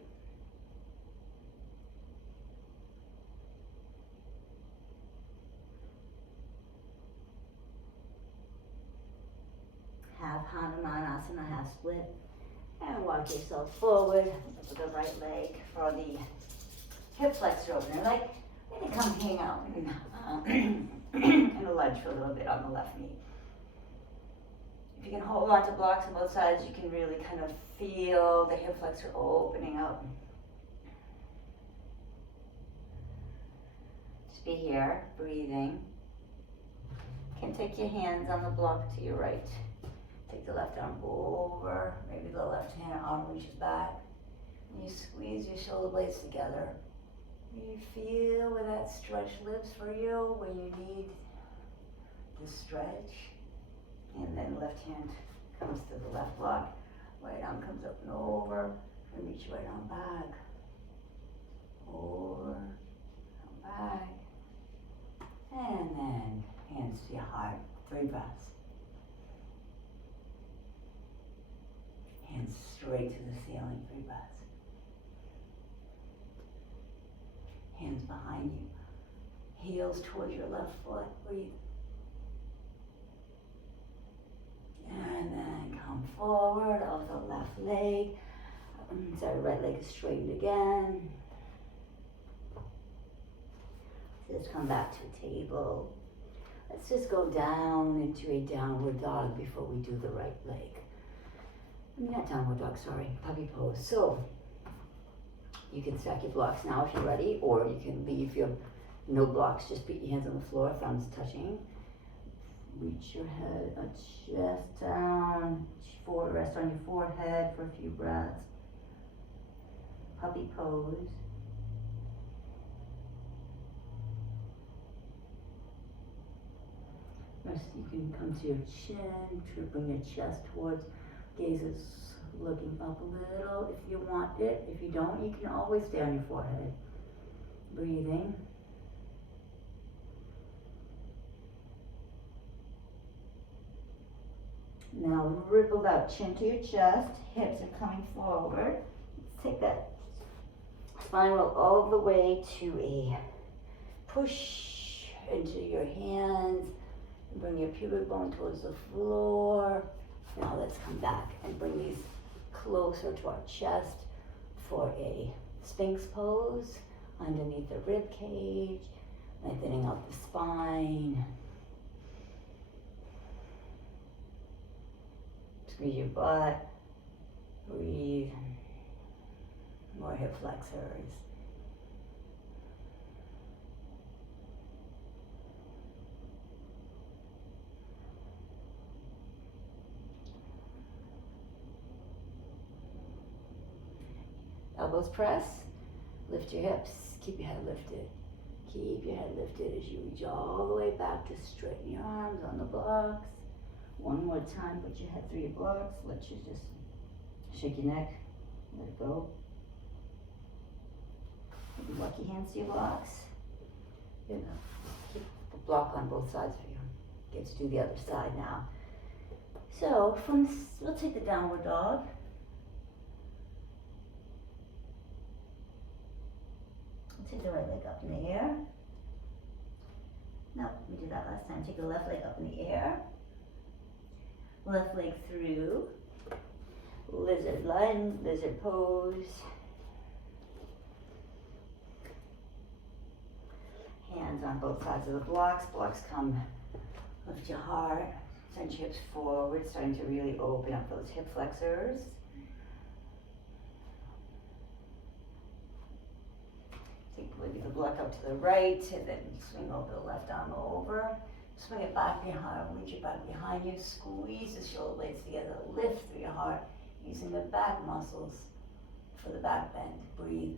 Half Hanumanasana, half split. And walk yourself forward with the right leg for the hip flexor opener. Like, maybe come hang out in a lunge for a little bit on the left knee. If you can hold on to blocks on both sides, you can really kind of feel the hip flexor opening up. Just be here, breathing. You can take your hands on the block to your right. Take the left arm over, maybe the left hand arm reaches back. And you squeeze your shoulder blades together. You feel where that stretch lives for you, where you need the stretch. And then left hand comes to the left block. Right arm comes up and over. And reach right arm back. Over, back. And then hands to your heart. 3 breaths. Hands straight to the ceiling. 3 breaths. Hands behind you. Heels towards your left foot. Breathe. And then come forward of the left leg. Sorry, right leg is straightened again. Just come back to table. Let's just go down into a downward dog before we do the right leg. I mean, not downward dog, sorry, puppy pose. So, you can stack your blocks now if you're ready, or you can leave your no blocks, just put your hands on the floor, thumbs touching. Reach your head, chest down, forward, rest on your forehead for a few breaths. Puppy pose. Rest, you can come to your chin, to bring your chest towards, gazes looking up a little if you want it. If you don't, you can always stay on your forehead. Breathing. Now ripple out, chin to your chest, hips are coming forward. Let's take that spine roll all the way to a push into your hands. Bring your pubic bone towards the floor. Now let's come back and bring these closer to our chest for a Sphinx pose, underneath the rib cage, lengthening out the spine. Squeeze your butt, breathe, more hip flexors. Elbows press, lift your hips, keep your head lifted. Keep your head lifted as you reach all the way back to straighten your arms on the blocks. One more time, put your head through your blocks. Let you just shake your neck, let it go. Put your lucky hands to your blocks. Good enough. Keep the block on both sides for you. Get to do the other side now. So, we'll take the downward dog. Take the right leg up in the air. No, we did that last time. Take the left leg up in the air. Left leg through. Lizard line, lizard pose. Hands on both sides of the blocks. Blocks come, lift your heart. Send your hips forward, starting to really open up those hip flexors. Maybe the block up to the right, and then swing over the left arm over. Swing it back behind, reach it back behind you, squeeze the shoulder blades together, lift through your heart, using the back muscles for the back bend. Breathe.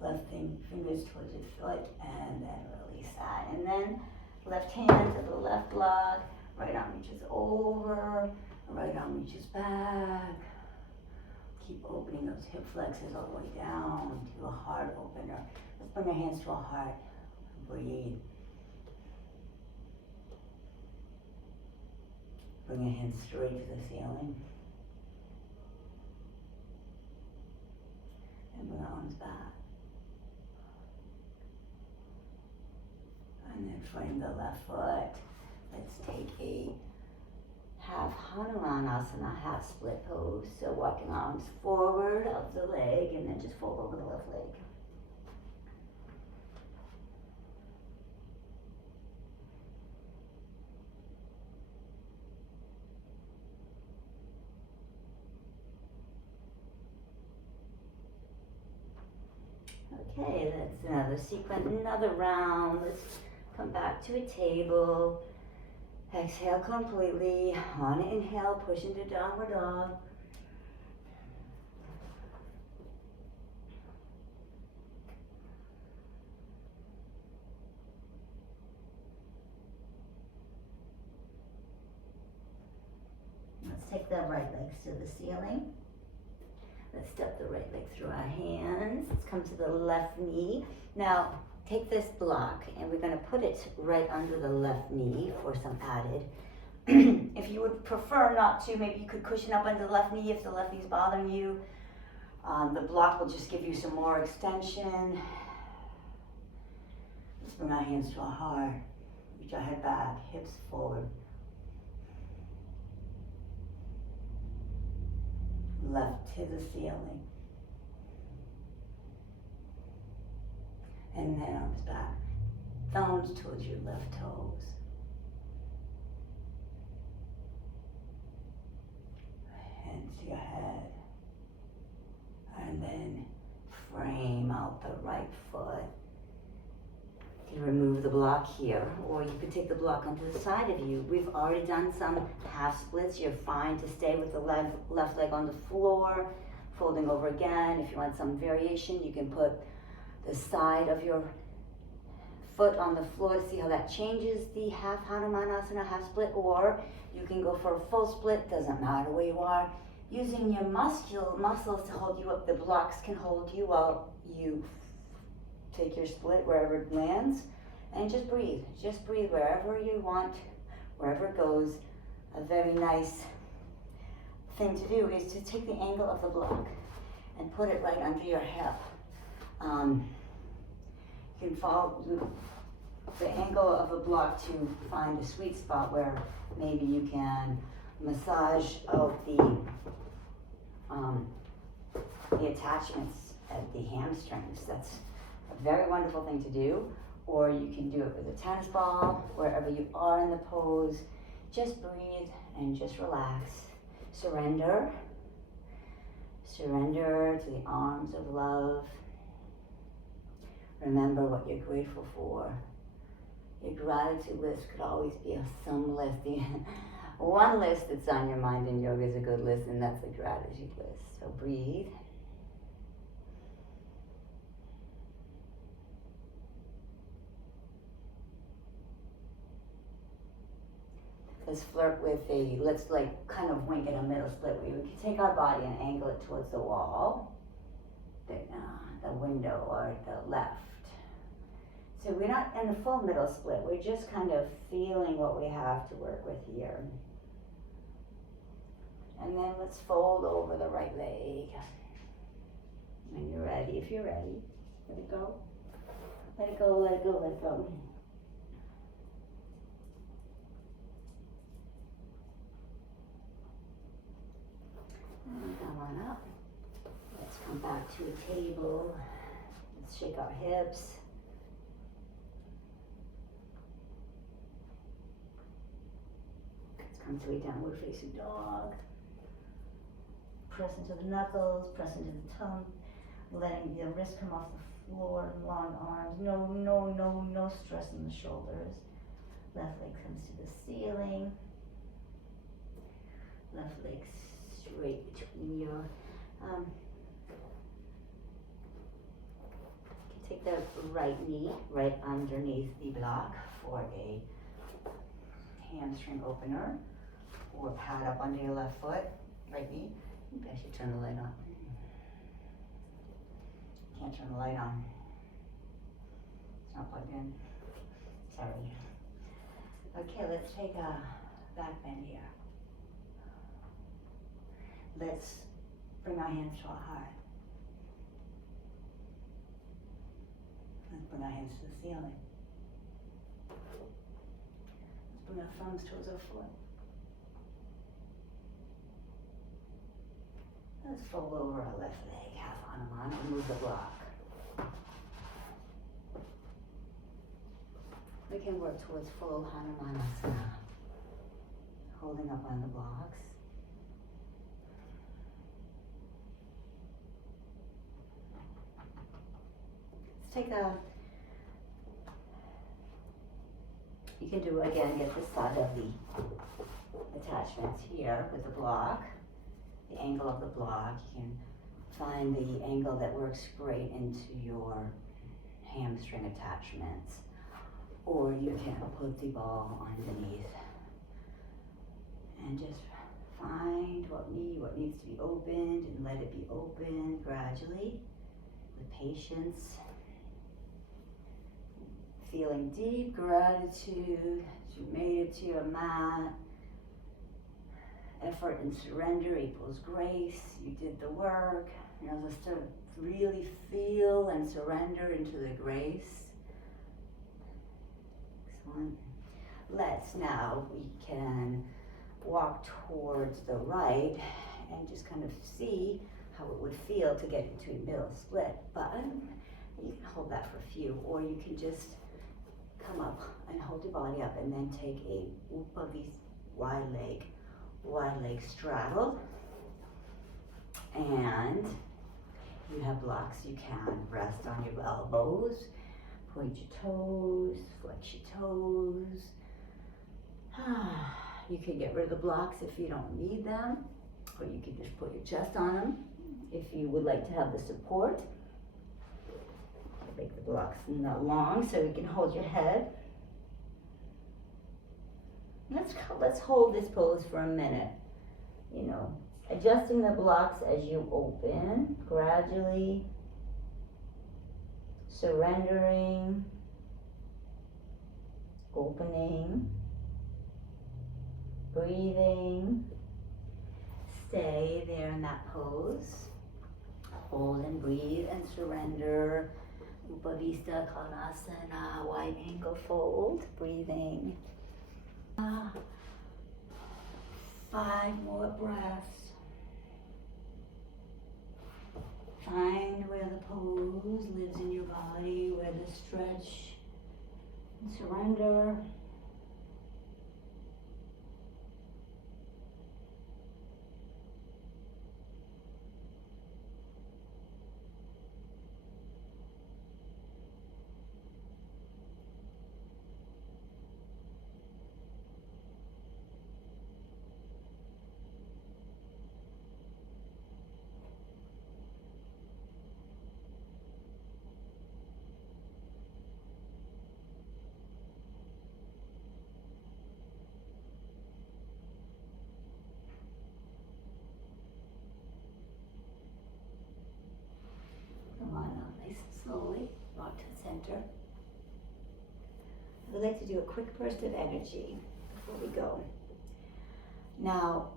Left fingers towards your foot, and then release that. And then left hand to the left block, right arm reaches over, right arm reaches back. Keep opening those hip flexors all the way down to a heart opener. Let's bring our hands to our heart. Breathe. Bring your hands straight to the ceiling. And bring our arms back. And then frame the left foot. Let's take a half Hanumanasana, half split pose. So walking arms forward of the leg and then just fold over the left leg. Okay, that's another sequence, another round. Let's come back to a table. Exhale completely. On an inhale, push into downward dog. Let's take the right legs to the ceiling. Let's step the right leg through our hands. Let's come to the left knee. Now, take this block and we're going to put it right under the left knee for some added. If you would prefer not to, maybe you could cushion up under the left knee if the left knee is bothering you. The block will just give you some more extension. Let's bring our hands to our heart. Reach our head back, hips forward. Left to the ceiling. And then arms back. Thumbs towards your left toes. Hands to your head. And then frame out the right foot. You can remove the block here, or you could take the block onto the side of you. We've already done some half splits. You're fine to stay with the left leg on the floor, folding over again. If you want some variation, you can put the side of your foot on the floor to see how that changes the half Hanumanasana, half split, or you can go for a full split, doesn't matter where you are. Using your muscles to hold you up, the blocks can hold you while you take your split wherever it lands, and just breathe wherever you want, wherever it goes. A very nice thing to do is to take the angle of the block and put it right under your hip. You can follow the angle of a block to find a sweet spot where maybe you can massage out the the attachments at the hamstrings. That's a very wonderful thing to do. Or you can do it with a tennis ball, wherever you are in the pose. Just breathe and just relax. Surrender. Surrender to the arms of love. Remember what you're grateful for. Your gratitude list could always be a some list. One list that's on your mind in yoga is a good list, and that's a gratitude list. So breathe. Let's flirt with let's like kind of wink at a middle split where we can take our body and angle it towards the wall, the window or the left. So we're not in the full middle split, we're just kind of feeling what we have to work with here. And then let's fold over the right leg. When you're ready, if you're ready, let it go. Let it go, let it go, let it go. And come on up. Let's come back to a table. Let's shake our hips. Let's come to a downward facing dog. Press into the knuckles, press into the tongue, letting the wrist come off the floor, long arms. No stress in the shoulders. Left leg comes to the ceiling. Left leg straight between your, you can take the right knee right underneath the block for a hamstring opener, or pad up under your left foot, right knee. Maybe I should turn the light on. Can't turn the light on. It's not plugged in. Sorry. Okay, let's take a back bend here. Let's bring our hands to our heart. Let's bring our hands to the ceiling. Let's bring our thumbs towards our foot. Let's fold over our left leg, half Hanuman, and move the block. We can work towards full Hanumanasana, holding up on the blocks. Let's take you can do again, get the side of the attachments here with the block. The angle of the block, you can find the angle that works great into your hamstring attachments, or you can put the ball underneath and just find what needs to be opened and let it be opened gradually with patience, feeling deep gratitude that you made it to your mat. Effort and surrender equals grace. You did the work. You know, just to really feel and surrender into the grace. Excellent. We can walk towards the right and just kind of see how it would feel to get into a middle split. But you can hold that for a few, or you can just come up and hold your body up and then take a Upavis wide leg straddle, and you have blocks. You can rest on your elbows, point your toes, flex your toes. You can get rid of the blocks if you don't need them, or you can just put your chest on them if you would like to have the support. Make the blocks not long so you can hold your head. Let's hold this pose for a minute. You know, adjusting the blocks as you open, gradually surrendering, opening, breathing. Stay there in that pose. Hold and breathe and surrender. Upavista Konasana, wide angle fold, breathing. 5 more breaths. surrender. Come on now, nice and slowly, rock to the center. I would like to do a quick burst of energy before we go. Now,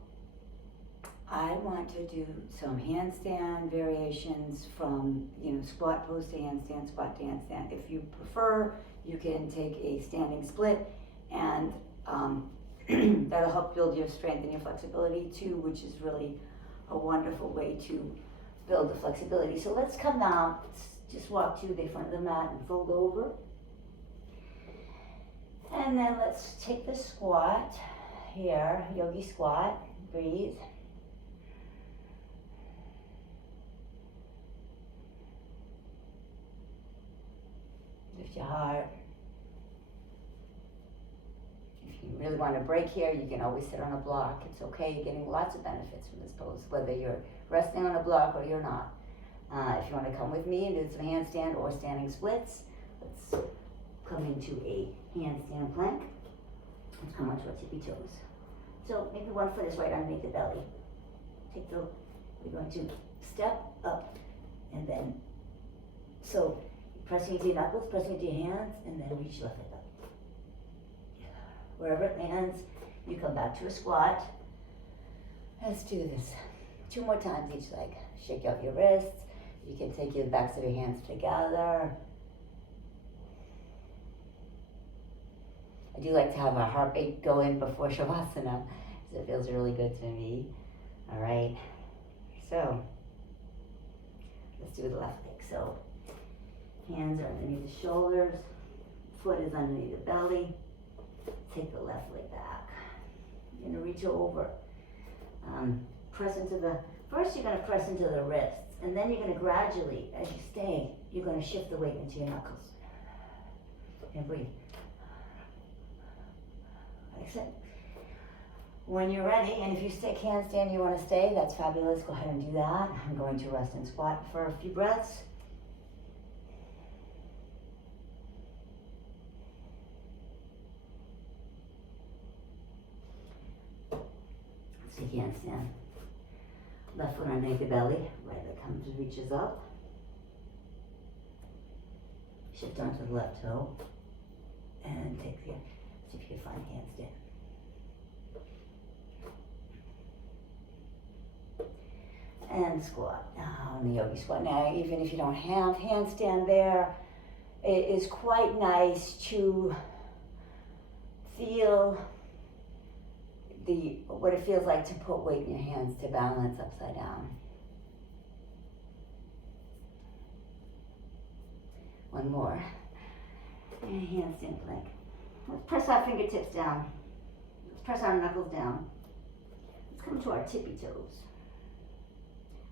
I want to do some handstand variations from, squat pose to handstand, squat to handstand. If you prefer, you can take a standing split, and that'll help build your strength and your flexibility too, which is really a wonderful way to build the flexibility. So let's come down, just walk to the front of the mat and fold over. And then let's take the squat here, yogi squat, breathe. Lift your heart. If you really want to break here, you can always sit on a block. It's okay, you're getting lots of benefits from this pose, whether you're resting on a block or you're not. If you want to come with me and do some handstand or standing splits, let's come into a handstand plank. Let's come onto our tippy toes. So maybe one foot is right underneath the belly. We're going to step up and then, so pressing into your knuckles, pressing into your hands, and then reach left leg up. Wherever it lands, you come back to a squat. Let's do this 2 more times each leg. Shake out your wrists. You can take your backs of your hands together. I do like to have a heart rate go in before Shavasana, because it feels really good to me. All right, so let's do the left leg. So hands are underneath the shoulders, foot is underneath the belly. Take the left leg back. You're gonna reach over. First you're gonna press into the wrists, and then you're gonna gradually, as you stay, you're gonna shift the weight into your knuckles. And breathe. Exit. When you're ready, and if you stick handstand, you want to stay, that's fabulous. Go ahead and do that. I'm going to rest and squat for a few breaths. Let's take handstand. Left foot underneath the belly, right leg comes and reaches up. Shift onto the left toe, and see if you can find handstand. And squat down, the yogi squat. Now, even if you don't have handstand there, it is quite nice to feel what it feels like to put weight in your hands to balance upside down. One more. And handstand plank. Let's press our fingertips down. Let's press our knuckles down. Let's come to our tippy toes.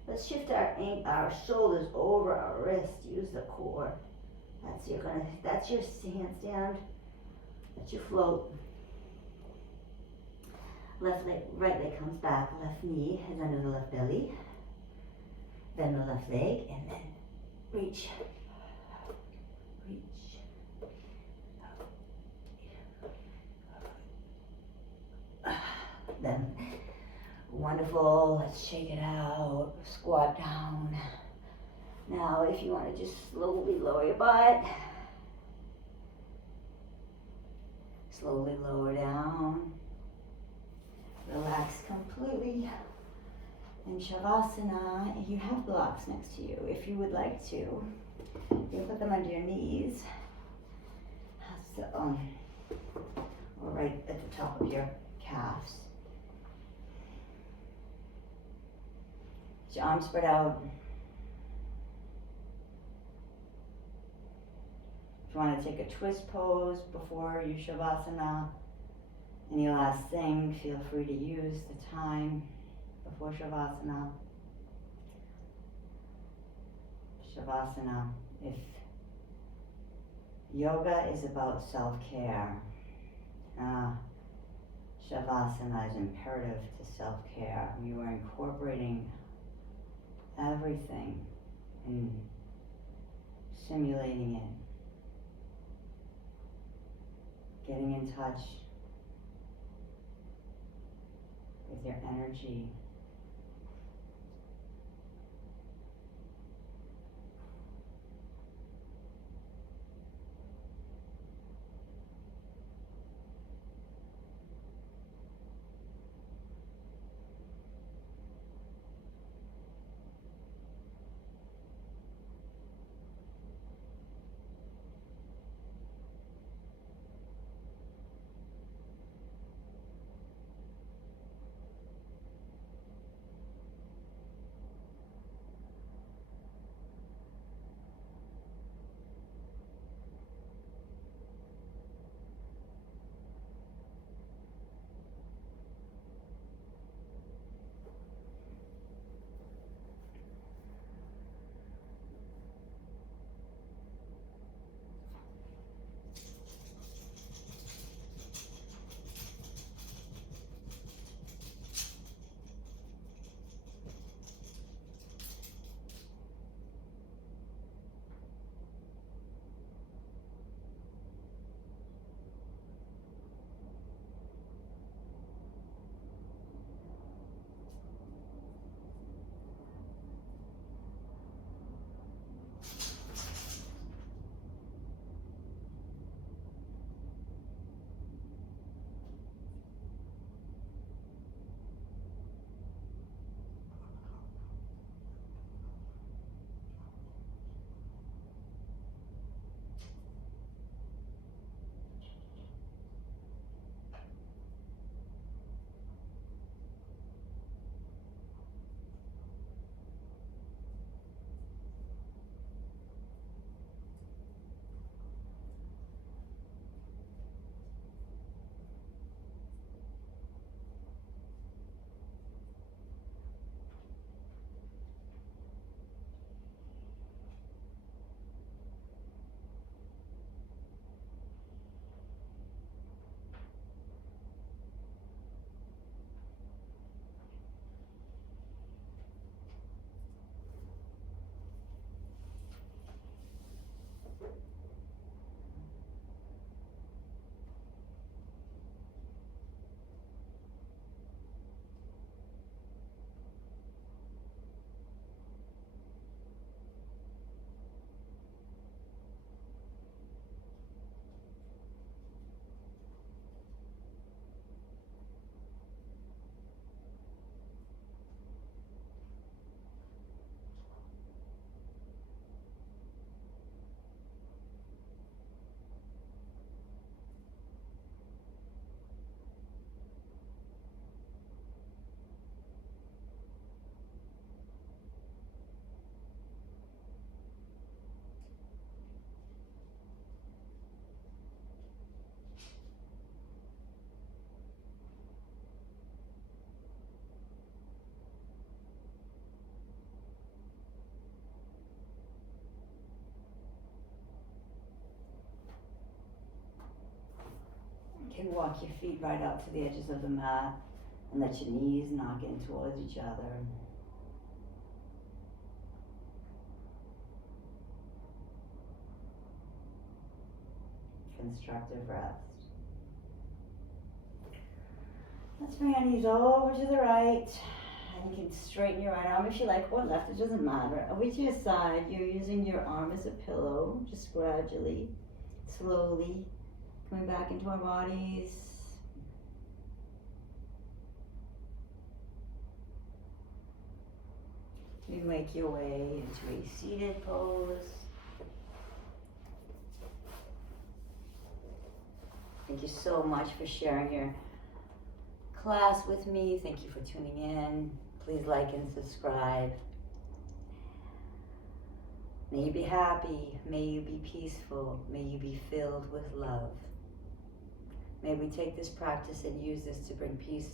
Let's shift our shoulders over our wrists. Use the core. That's your handstand. That's your float. Left leg, right leg comes back. Left knee is under the left belly. Then the left leg, and then reach. Then wonderful, let's shake it out, squat down. Now if you want to just slowly lower your butt, slowly lower down, relax completely. In Shavasana, you have blocks next to you. If you would like to, you can put them under your knees, or right at the top of your calves. Your arms spread out. If you want to take a twist pose before your Shavasana, any last thing, feel free to use the time before Shavasana. Shavasana. If yoga is about self-care, Shavasana is imperative to self-care. You are incorporating everything and simulating it. Getting in touch with your energy. You can walk your feet right out to the edges of the mat and let your knees knock in towards each other. Constructive rest. Let's bring our knees over to the right. And you can straighten your right arm if you like, or left, it doesn't matter. Over to your side, you're using your arm as a pillow, just gradually, slowly, coming back into our bodies. You make your way into a seated pose. Thank you so much for sharing your class with me. Thank you for tuning in. Please like and subscribe. May you be happy. May you be peaceful. May you be filled with love. May we take this practice and use this to bring peace